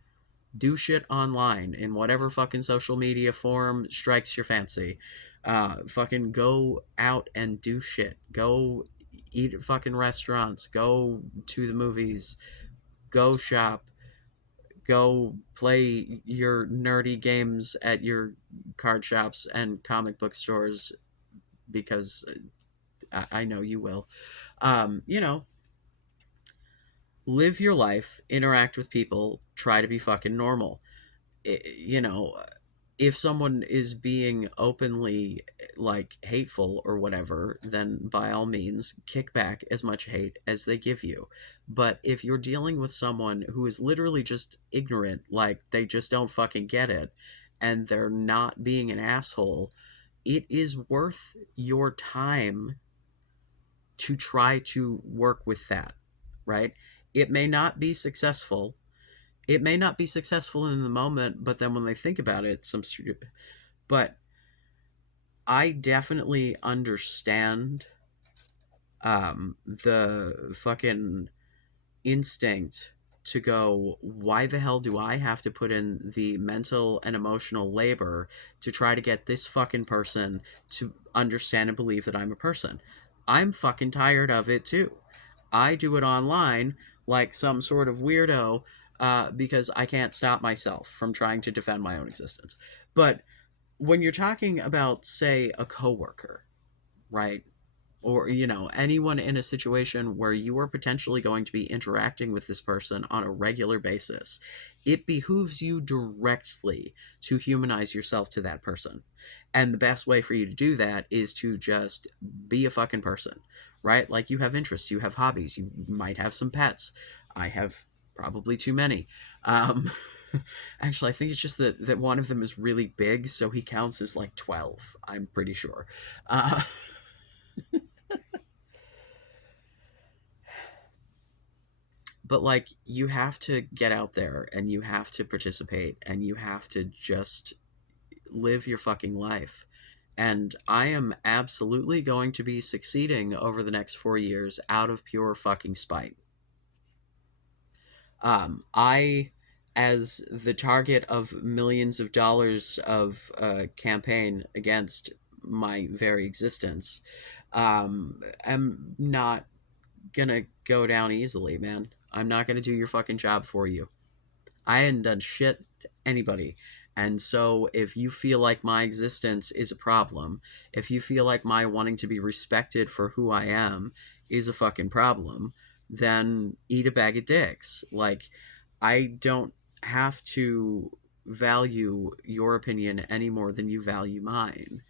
Do shit online in whatever fucking social media form strikes your fancy. Fucking go out and do shit. Go eat at fucking restaurants. Go to the movies. Go shop. Go play your nerdy games at your card shops and comic book stores, because I know you will. Um, you know, Live your life, interact with people, try to be fucking normal. I you know, if someone is being openly like hateful or whatever, then by all means kick back as much hate as they give you. But if you're dealing with someone who is literally just ignorant, like they just don't fucking get it, and they're not being an asshole, it is worth your time to try to work with that, right? It may not be successful. It may not be successful in the moment, but then when they think about it, some stupid. But I definitely understand the fucking instinct to go, why the hell do I have to put in the mental and emotional labor to try to get this fucking person to understand and believe that I'm a person? I'm fucking tired of it too. I do it online like some sort of weirdo, because I can't stop myself from trying to defend my own existence. But when you're talking about, say, a coworker, right? Or, anyone in a situation where you are potentially going to be interacting with this person on a regular basis, it behooves you directly to humanize yourself to that person. And the best way for you to do that is to just be a fucking person, right? Like, you have interests, you have hobbies, you might have some pets. I have probably too many. Um, Actually, I think it's just that one of them is really big, so he counts as like 12, I'm pretty sure. Uh, but like, you have to get out there and you have to participate and you have to just live your fucking life. And I am absolutely going to be succeeding over the next 4 years out of pure fucking spite. I, as the target of millions of dollars of campaign against my very existence, am not gonna go down easily, man. I'm not gonna do your fucking job for you. I hadn't done shit to anybody. And so, if you feel like my existence is a problem, if you feel like my wanting to be respected for who I am is a fucking problem, then eat a bag of dicks. Like, I don't have to value your opinion any more than you value mine.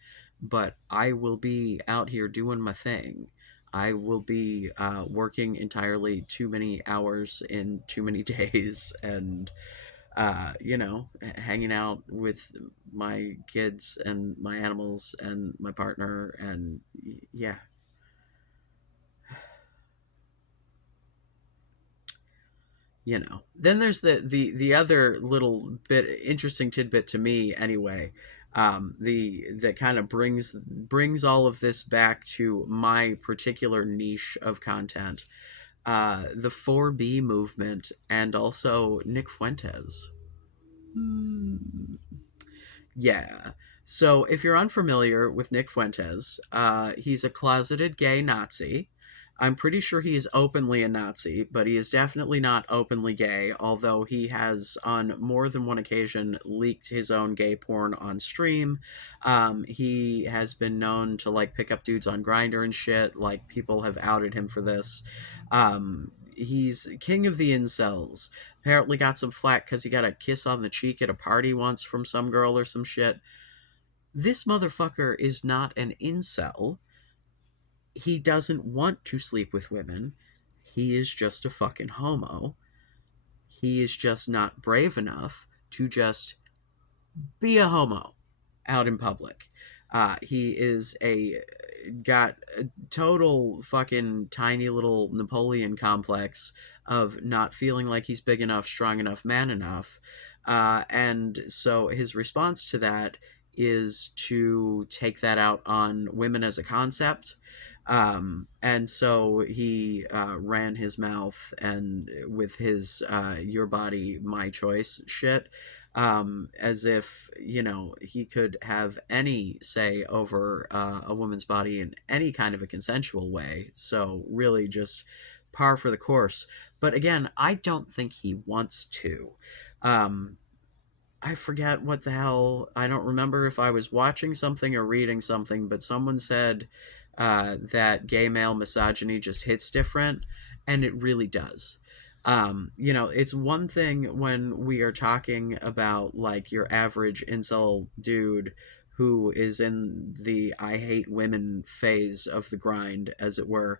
But I will be out here doing my thing. I will be working entirely too many hours in too many days, and hanging out with my kids and my animals and my partner, and yeah, Then there's the other little bit interesting tidbit to me, anyway. The that kind of brings all of this back to my particular niche of content, the 4B movement, and also Nick Fuentes. Hmm. Yeah. So if you're unfamiliar with Nick Fuentes, he's a closeted gay Nazi. I'm pretty sure he is openly a Nazi, but he is definitely not openly gay, although he has on more than one occasion leaked his own gay porn on stream. He has been known to like pick up dudes on Grinder and shit. Like people have outed him for this. He's king of the incels. Apparently got some flack because he got a kiss on the cheek at a party once from some girl or some shit. This motherfucker is not an incel. He doesn't want to sleep with women. He is just a fucking homo. He is just not brave enough to just be a homo out in public. He is a got a total fucking tiny little Napoleon complex of not feeling like he's big enough, strong enough, man enough. And so his response to that is to take that out on women as a concept. And so he ran his mouth and with his your body, my choice shit, as if he could have any say over a woman's body in any kind of a consensual way. So really, just par for the course. But again, I don't think he wants to. Um, I forget what the hell. I don't remember if I was watching something or reading something, but someone said that gay male misogyny just hits different, and it really does. It's one thing when we are talking about like your average incel dude who is in the I hate women phase of the grind, as it were.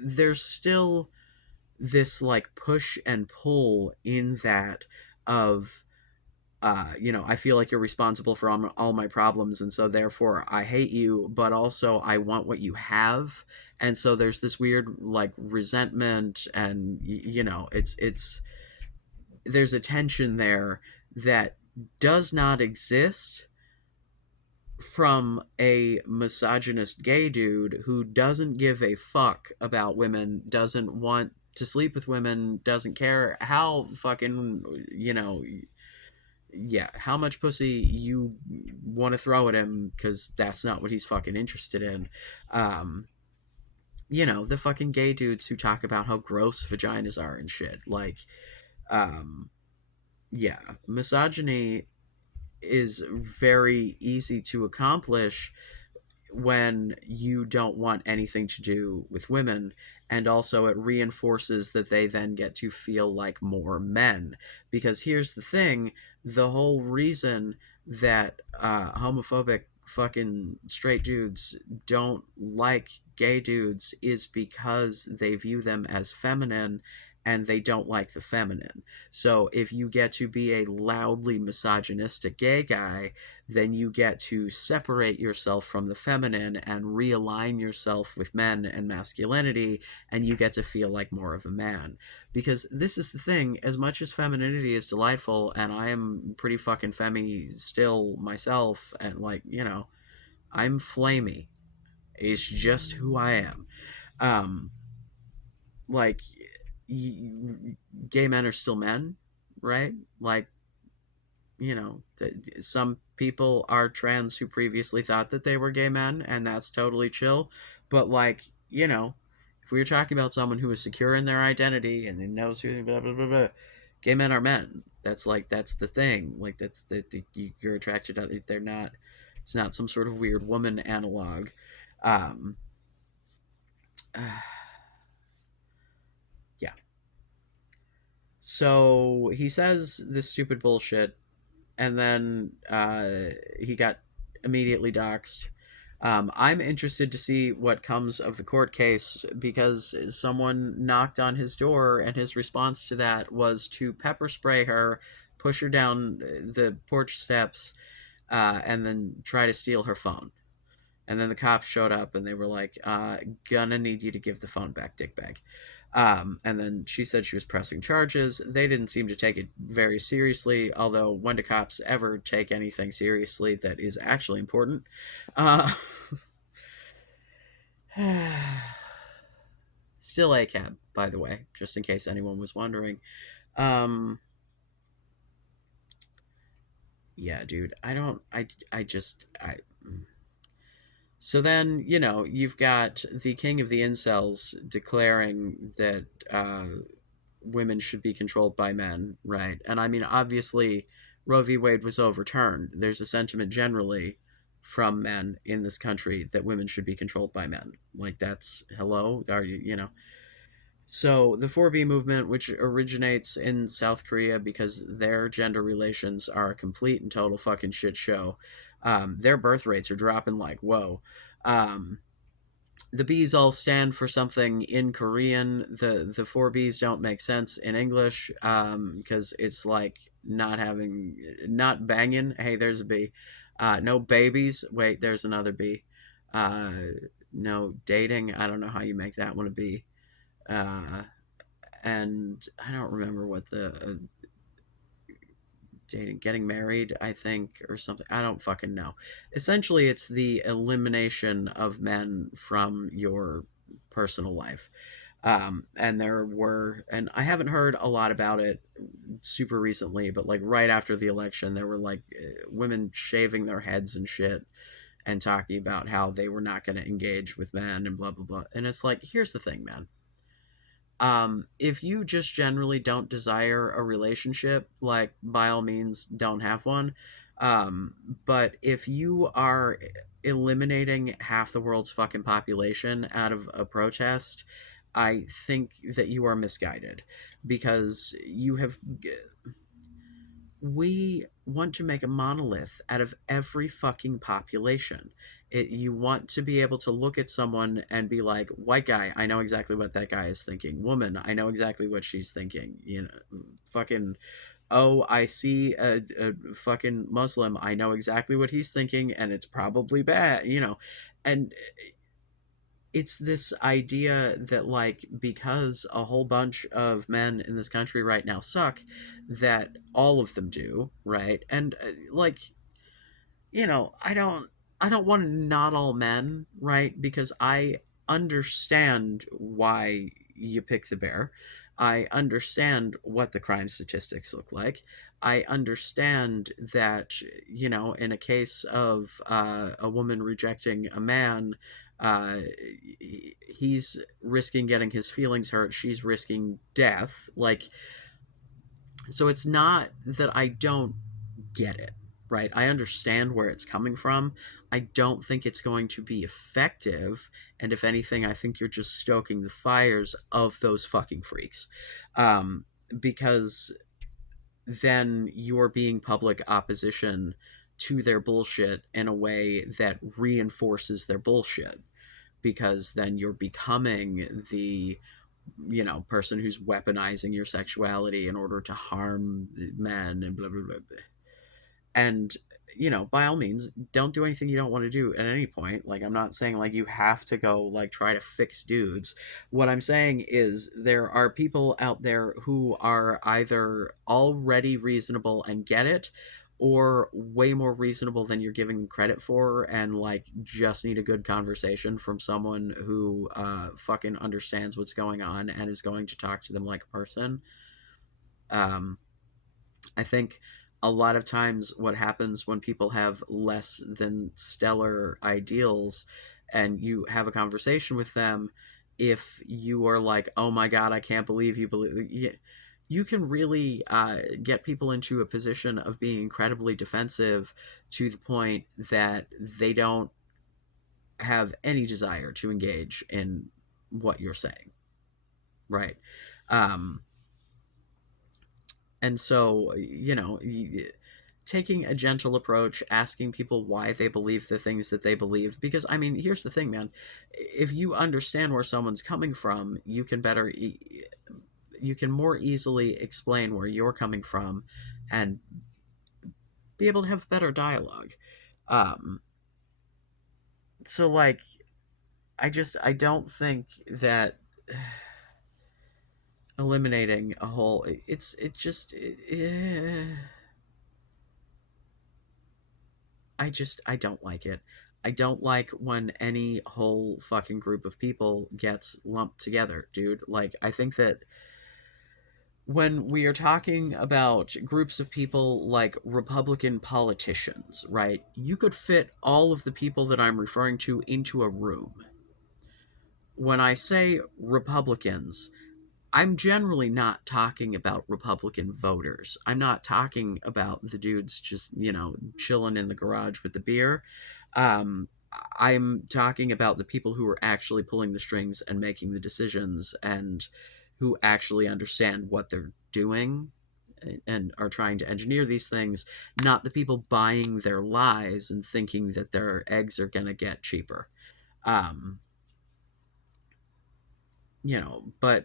There's still this like push and pull in that of I feel like you're responsible for all my problems, and so therefore I hate you, but also I want what you have. And so there's this weird like resentment, and it's there's a tension there that does not exist from a misogynist gay dude who doesn't give a fuck about women, doesn't want to sleep with women, doesn't care how fucking yeah, how much pussy you want to throw at him, because that's not what he's fucking interested in. Um, the fucking gay dudes who talk about how gross vaginas are and shit. Like, um, yeah, misogyny is very easy to accomplish when you don't want anything to do with women, and also it reinforces that they then get to feel like more men. Because here's the thing, the whole reason that homophobic fucking straight dudes don't like gay dudes is because they view them as feminine, and they don't like the feminine. So if you get to be a loudly misogynistic gay guy, then you get to separate yourself from the feminine and realign yourself with men and masculinity, and you get to feel like more of a man. Because this is the thing, as much as femininity is delightful, and I am pretty fucking femmy still myself, and like, I'm flamey. It's just who I am. Um, like, gay men are still men, right? Like, some people are trans who previously thought that they were gay men, and that's totally chill. But, like, if we were talking about someone who is secure in their identity and then knows who, blah, blah, blah, blah, gay men are men. That's the thing. Like, that's you're attracted to, they're not, it's not some sort of weird woman analog. Um, yeah. So he says this stupid bullshit, and then he got immediately doxxed. I'm interested to see what comes of the court case because someone knocked on his door, and his response to that was to pepper spray her, push her down the porch steps, and then try to steal her phone. And then the cops showed up and they were like, gonna need you to give the phone back, dickbag. And then she said she was pressing charges. They didn't seem to take it very seriously, although when do cops ever take anything seriously that is actually important? Uh, Still a cab, by the way, just in case anyone was wondering. Um, yeah, dude, I just, So then, you've got the king of the incels declaring that women should be controlled by men, right? And I mean, obviously, Roe v. Wade was overturned. There's a sentiment generally from men in this country that women should be controlled by men. Like, that's hello? Are you? So the 4B movement, which originates in South Korea because their gender relations are a complete and total fucking shit show. Their birth rates are dropping like whoa. Um, the B's all stand for something in Korean. The four B's don't make sense in English because it's like not banging. Hey, there's a B. No babies. Wait, there's another B. Uh, no dating. I don't know how you make that one a B. Uh, and I don't remember what the dating, getting married, I think, or something. I don't fucking know. Essentially, it's the elimination of men from your personal life. And I haven't heard a lot about it super recently, but like right after the election, there were like women shaving their heads and shit and talking about how they were not going to engage with men and blah, blah, blah. And it's like, here's the thing, man. If you just generally don't desire a relationship, like by all means, don't have one. Um, but if you are eliminating half the world's fucking population out of a protest, I think that you are misguided because we want to make a monolith out of every fucking population. You want to be able to look at someone and be like, white guy, I know exactly what that guy is thinking. Woman, I know exactly what she's thinking. Fucking, oh, I see a fucking Muslim. I know exactly what he's thinking, and it's probably bad. And it's this idea that like because a whole bunch of men in this country right now suck, that all of them do, right? And like, I don't want not all men, right? Because I understand why you pick the bear. I understand what the crime statistics look like. I understand that, in a case of a woman rejecting a man, uh, he's risking getting his feelings hurt. She's risking death. Like, so it's not that I don't get it, right? I understand where it's coming from. I don't think it's going to be effective. And if anything, I think you're just stoking the fires of those fucking freaks. Um, because then you're being public opposition to their bullshit in a way that reinforces their bullshit. Because then you're becoming the person who's weaponizing your sexuality in order to harm men and blah blah blah, blah. And by all means, don't do anything you don't want to do at any point. Like, I'm not saying like you have to go like try to fix dudes. What I'm saying is there are people out there who are either already reasonable and get it, or way more reasonable than you're giving credit for, and like just need a good conversation from someone who fucking understands what's going on and is going to talk to them like a person. um, I think a lot of times what happens when people have less than stellar ideals and you have a conversation with them, if you are like, oh my God, I can't believe you believe, you can really get people into a position of being incredibly defensive to the point that they don't have any desire to engage in what you're saying. Right. Um, and so, taking a gentle approach, asking people why they believe the things that they believe, because I mean, here's the thing, man. If you understand where someone's coming from, you can more easily explain where you're coming from and be able to have better dialogue. um so like, I don't think that eliminating a whole, it just I don't like it. I don't like when any whole fucking group of people gets lumped together, dude. Like, I think that when we are talking about groups of people like Republican politicians, right? You could fit all of the people that I'm referring to into a room. When I say Republicans, I'm generally not talking about Republican voters. I'm not talking about the dudes just, chilling in the garage with the beer. Um, I'm talking about the people who are actually pulling the strings and making the decisions, and who actually understand what they're doing and are trying to engineer these things, not the people buying their lies and thinking that their eggs are going to get cheaper. Um, but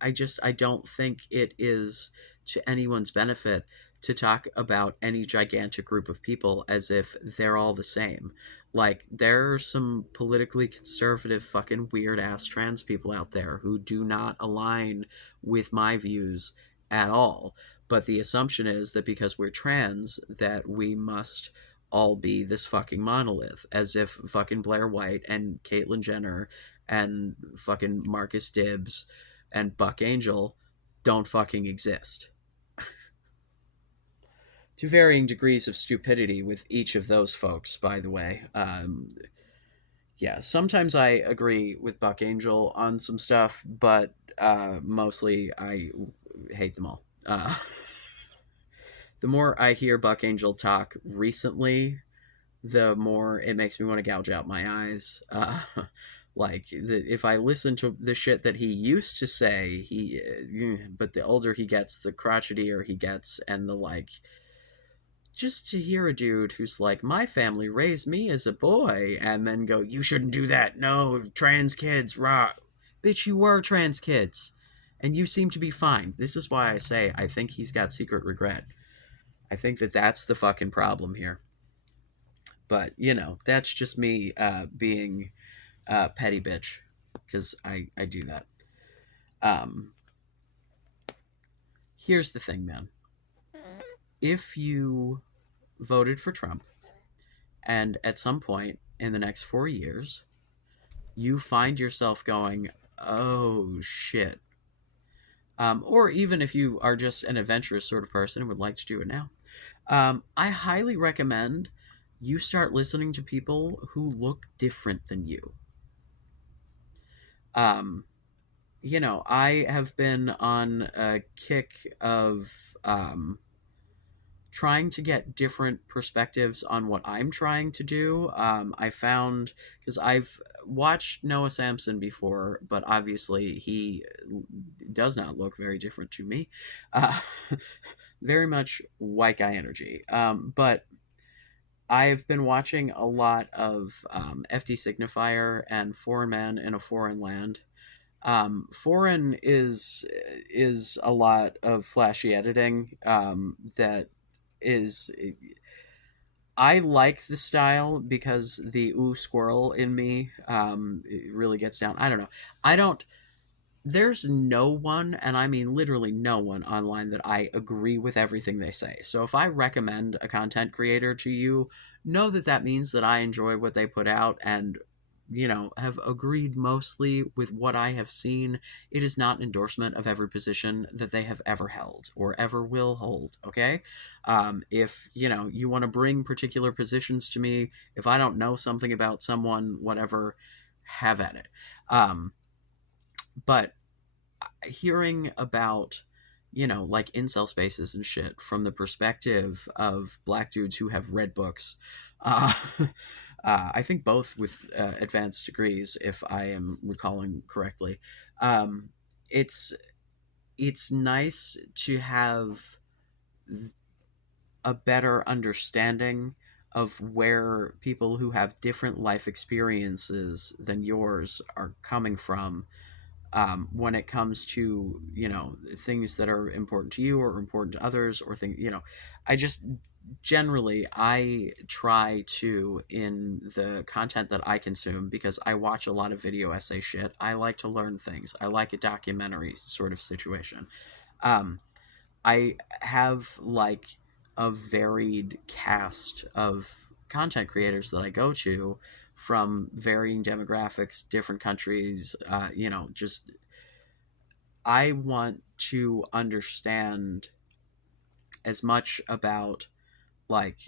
I, I don't think it is to anyone's benefit to talk about any gigantic group of people as if they're all the same. Like, there are some politically conservative fucking weird ass trans people out there who do not align with my views at all. But the assumption is that because we're trans, that we must all be this fucking monolith, as if fucking Blair White and Caitlyn Jenner and fucking Marcus Dibbs and Buck Angel don't fucking exist. To varying degrees of stupidity with each of those folks, by the way. Yeah, sometimes I agree with Buck Angel on some stuff, but mostly I hate them all. The more I hear Buck Angel talk recently, the more it makes me want to gouge out my eyes. If I listen to the shit that he used to say, but the older he gets, the crotchetier he gets, and the like. Just to hear a dude who's like, my family raised me as a boy, and then go, you shouldn't do that. No, trans kids, rah. Bitch, you were trans kids, and you seem to be fine. This is why I say I think he's got secret regret. I think that that's the fucking problem here. But that's just me being petty bitch, because I do that. Um, Here's the thing, man. If you voted for Trump, and at some point in the next 4 years, you find yourself going, oh shit. Or even if you are just an adventurous sort of person and would like to do it now, I highly recommend you start listening to people who look different than you. Um, I have been on a kick of trying to get different perspectives on what I'm trying to do. I found, because I've watched Noah Samson before, but obviously he does not look very different to me. Uh, very much white guy energy. But I've been watching a lot of FD Signifier and Foreign Man in a Foreign Land. Foreign is a lot of flashy editing that is, I like the style because the ooh squirrel in me it really gets down. I don't know. I don't. there's no one, and I mean literally no one online that I agree with everything they say. So if I recommend a content creator to you, know that that means that I enjoy what they put out and, have agreed mostly with what I have seen. It is not an endorsement of every position that they have ever held or ever will hold. Okay. If, you want to bring particular positions to me, if I don't know something about someone, whatever, have at it. But hearing about like incel spaces and shit from the perspective of black dudes who have read books, uh, I think both with advanced degrees, if I am recalling correctly. um, it's it's nice to have a better understanding of where people who have different life experiences than yours are coming from, when it comes to things that are important to you or important to others, or things. I just generally I try to, in the content that I consume, because I watch a lot of video essay shit, I like to learn things, I like a documentary sort of situation. um, I have like a varied cast of content creators that I go to from varying demographics, different countries. Just I want to understand as much about like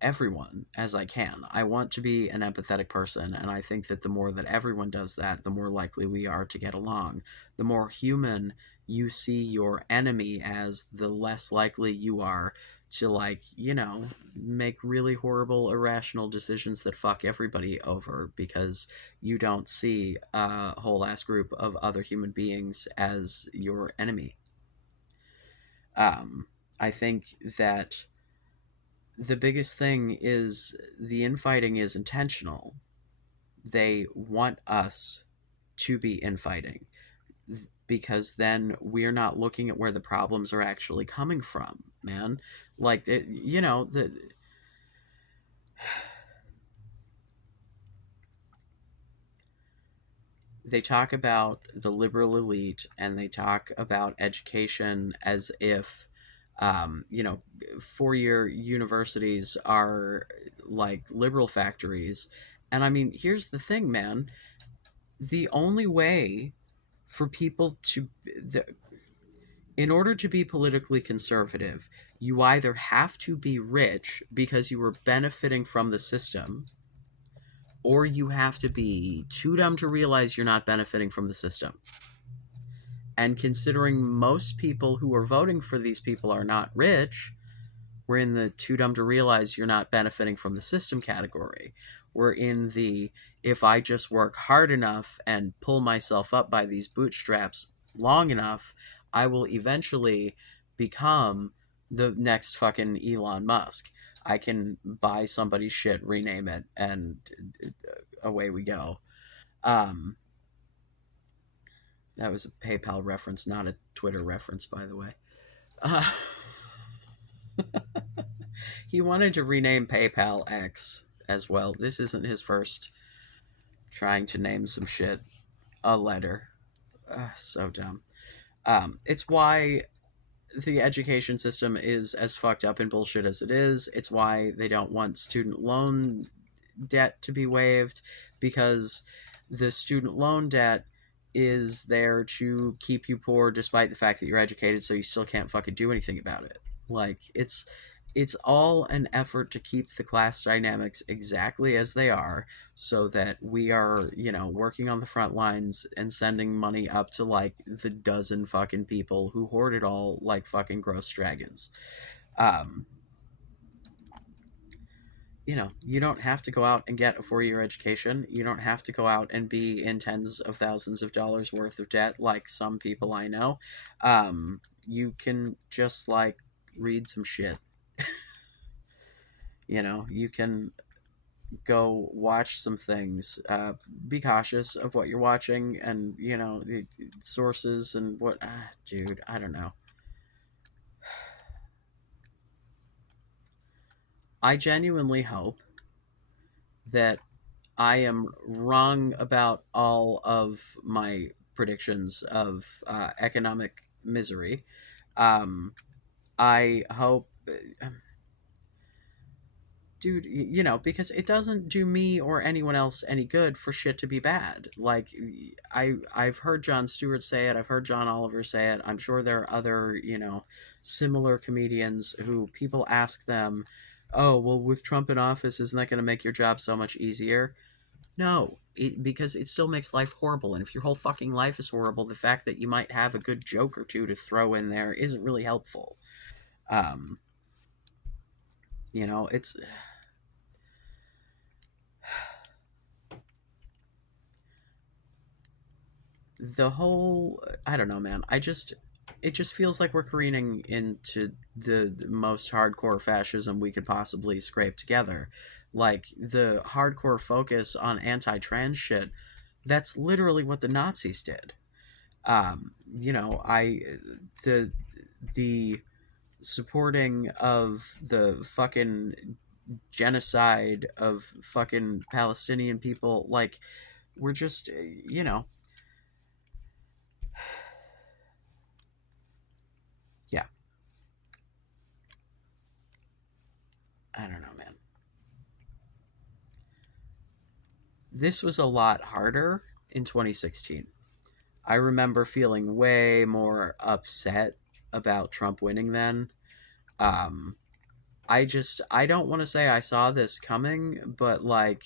everyone as I can. I want to be an empathetic person, and I think that the more that everyone does that, the more likely we are to get along. The more human you see your enemy as, the less likely you are to, like, make really horrible irrational decisions that fuck everybody over, because you don't see a whole ass group of other human beings as your enemy. um, I think that the biggest thing is the infighting is intentional. They want us to be infighting, because then we're not looking at where the problems are actually coming from, man. Like, they talk about the liberal elite and they talk about education as if, um, you know, 4-year universities are like liberal factories. And I mean, here's the thing, man. The only way for people to, the, in order to be politically conservative, you either have to be rich because you were benefiting from the system, or you have to be too dumb to realize you're not benefiting from the system. And considering most people who are voting for these people are not rich, we're in the too dumb to realize you're not benefiting from the system category. We're in the, if I just work hard enough and pull myself up by these bootstraps long enough, I will eventually become the next fucking Elon Musk. I can buy somebody's shit, rename it, and away we go. Um, that was a PayPal reference, not a Twitter reference, by the way. Uh, he wanted to rename PayPal X as well. This isn't his first trying to name some shit a letter. So dumb. It's why the education system is as fucked up and bullshit as it is. It's why they don't want student loan debt to be waived, because the student loan debt is there to keep you poor despite the fact that you're educated, so you still can't fucking do anything about it. Like, it's all an effort to keep the class dynamics exactly as they are, so that we are, working on the front lines and sending money up to like the dozen fucking people who hoard it all like fucking gross dragons. um you don't have to go out and get a 4-year education. You don't have to go out and be in tens of thousands of dollars worth of debt like some people I know. You can just like read some shit. You can go watch some things. Be cautious of what you're watching, and the sources and what. Dude, I don't know. I genuinely hope that I am wrong about all of my predictions of economic misery. Um, I hope, dude, because it doesn't do me or anyone else any good for shit to be bad. Like, I've heard Jon Stewart say it, I've heard John Oliver say it. I'm sure there are other, similar comedians who people ask them, "Oh, well, with Trump in office, isn't that going to make your job so much easier?" No, because it still makes life horrible. And if your whole fucking life is horrible, the fact that you might have a good joke or two to throw in there isn't really helpful. Um, it's the whole. I don't know, man. It just feels like we're careening into the most hardcore fascism we could possibly scrape together. Like the hardcore focus on anti-trans shit. That's literally what the Nazis did. I the supporting of the fucking genocide of fucking Palestinian people, like, we're just, yeah, I don't know, man. This was a lot harder in 2016. I remember feeling way more upset about Trump winning then. Um, I don't want to say I saw this coming, but like,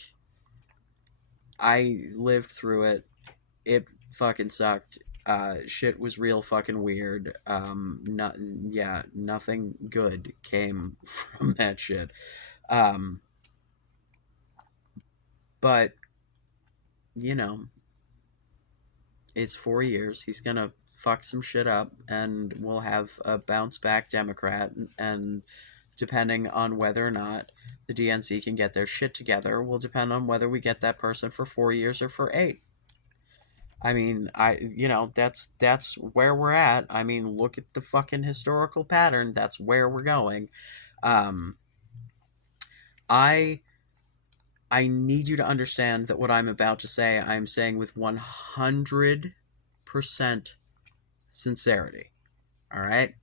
I lived through it. It fucking sucked. Shit was real fucking weird. Not Yeah, nothing good came from that shit. Um, but you know, it's 4 years. He's gonna fuck some shit up, and we'll have a bounce back Democrat. And depending on whether or not the DNC can get their shit together, will depend on whether we get that person for 4 years or for 8. I mean, that's where we're at. I mean, look at the fucking historical pattern. That's where we're going. Um, I I need you to understand that what I'm about to say, I'm saying with 100% sincerity. All right,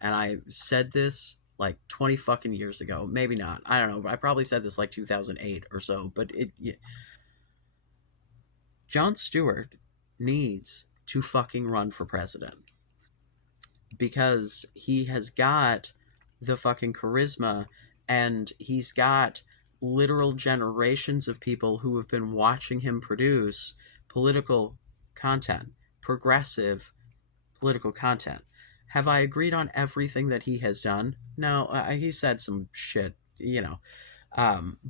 and I said this like 20 fucking years ago. Maybe not. I don't know. I probably said this like 2008 or so. But Jon Stewart needs to fucking run for president, because he has got the fucking charisma, and he's got literal generations of people who have been watching him produce political content, progressive political content. Have I agreed on everything that he has done? No, he said some shit,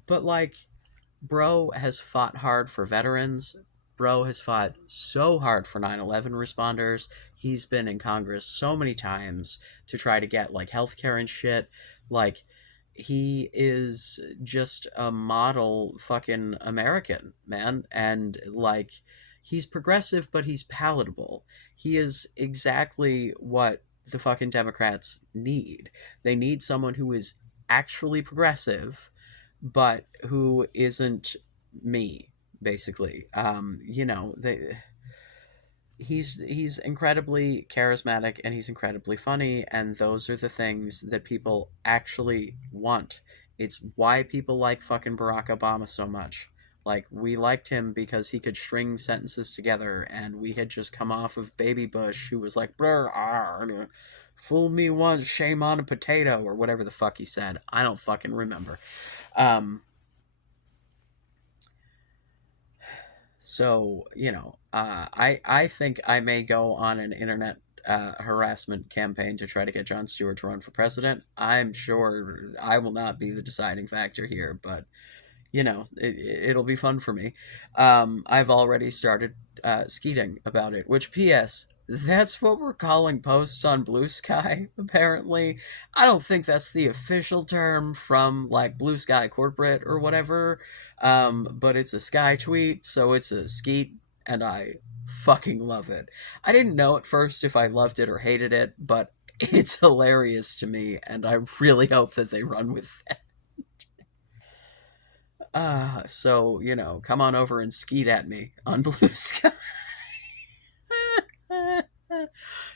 but like, bro has fought hard for veterans. Bro has fought so hard for 9/11 responders. He's been in Congress so many times to try to get like healthcare and shit. Like, he is just a model fucking American, man. And like, he's progressive, but he's palatable. He is exactly what the fucking Democrats need. They need someone who is actually progressive, but who isn't me, basically. He's incredibly charismatic, and he's incredibly funny, and those are the things that people actually want. It's why people like fucking Barack Obama so much. Like, we liked him because he could string sentences together, and we had just come off of Baby Bush, who was like, "Brr, fool me once, shame on a potato," or whatever the fuck he said. I don't fucking remember. Um, So, I think I may go on an internet harassment campaign to try to get Jon Stewart to run for president. I'm sure I will not be the deciding factor here, but it'll be fun for me. I've already started skeeting about it, which, P.S., that's what we're calling posts on Blue Sky, apparently. I don't think that's the official term from, like, Blue Sky Corporate or whatever, but it's a Sky tweet, so it's a skeet, and I fucking love it. I didn't know at first if I loved it or hated it, but it's hilarious to me, and I really hope that they run with that. So, come on over and skeet at me on Blue Sky.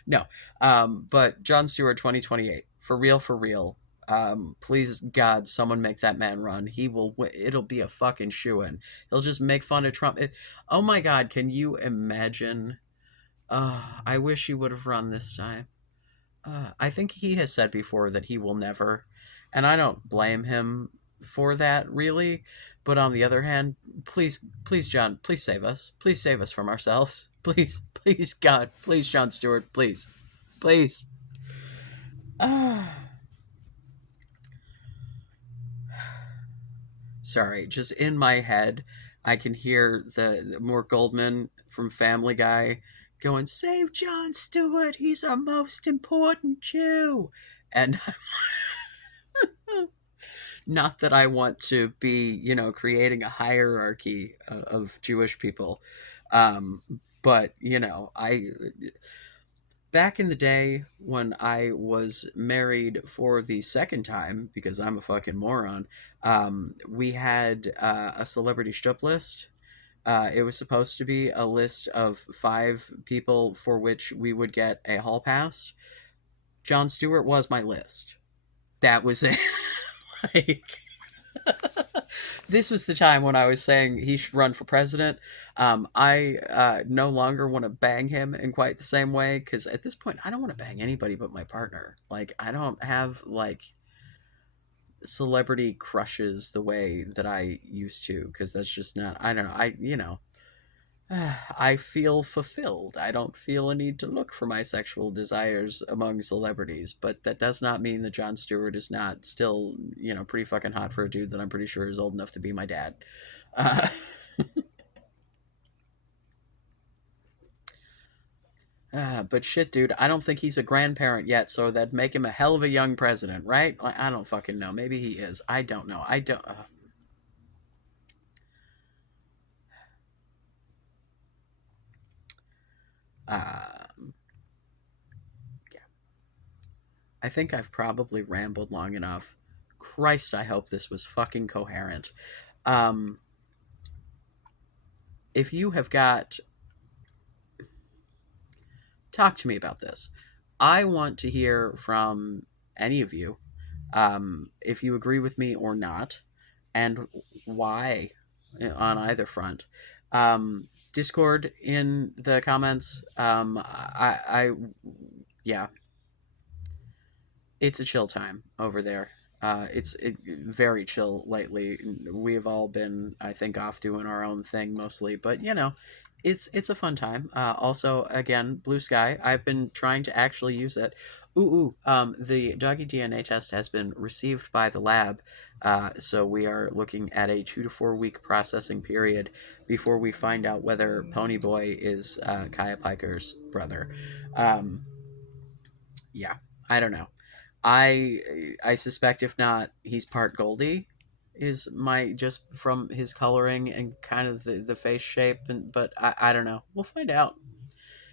No, but John Stewart 2028 for real, for real. Please God, someone make that man run. He will. It'll be a fucking shoe in. He'll just make fun of Trump. Oh my God, can you imagine? I wish he would have run this time. I think he has said before that he will never, and I don't blame him for that really. But on the other hand, please, please, John, please save us. Please save us from ourselves. Please, please, God, please, John Stewart, please, please. Ah, sorry, just in my head, I can hear the more Goldman from Family Guy going, "Save John Stewart. He's our most important Jew." And not that I want to be, creating a hierarchy of Jewish people, um, but I back in the day when I was married for the second time because I'm a fucking moron. We had a celebrity strip list. It was supposed to be a list of 5 people for which we would get a hall pass. John Stewart was my list. That was it. Like, this was the time when I was saying he should run for president. I no longer want to bang him in quite the same way because at this point I don't want to bang anybody but my partner. Like I don't have like celebrity crushes the way that I used to because that's just not. I don't know. I feel fulfilled. I don't feel a need to look for my sexual desires among celebrities, but that does not mean that Jon Stewart is not still, pretty fucking hot for a dude that I'm pretty sure is old enough to be my dad. Uh, but shit, dude, I don't think he's a grandparent yet, so that'd make him a hell of a young president, right? Like, I don't fucking know. Maybe he is. I don't know. I don't. Uh, yeah, I think I've probably rambled long enough. Christ, I hope this was fucking coherent. Um, if you have got, talk to me about this. I want to hear from any of you, if you agree with me or not, and why on either front. Discord in the comments. Yeah, it's a chill time over there. Very chill lately. We have all been, I think, off doing our own thing mostly, but it's a fun time. Also, again, Blue Sky. I've been trying to actually use it. The doggy DNA test has been received by the lab, so we are looking at a 2 to 4 week processing period before we find out whether Ponyboy is Kaya Piker's brother. Um, yeah, I don't know. I suspect if not, he's part Goldie. Is my just from his coloring and kind of the face shape, but I don't know. We'll find out.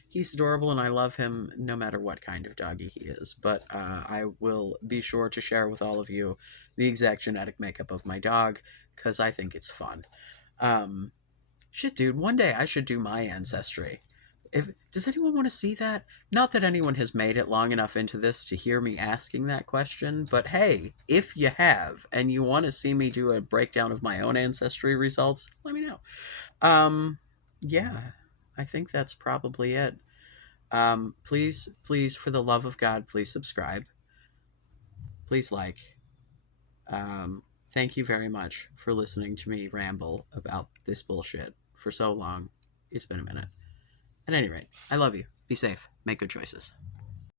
He's adorable and I love him no matter what kind of doggy he is. But I will be sure to share with all of you the exact genetic makeup of my dog because I think it's fun. Um, Shit, dude, one day I should do my ancestry. If does anyone want to see that? Not that anyone has made it long enough into this to hear me asking that question, but hey, if you have and you want to see me do a breakdown of my own ancestry results, let me know. Um yeah, I think that's probably it. Please, please, for the love of God, please subscribe. Please like. Thank you very much for listening to me ramble about this bullshit for so long. It's been a minute. At any rate, I love you. Be safe. Make good choices.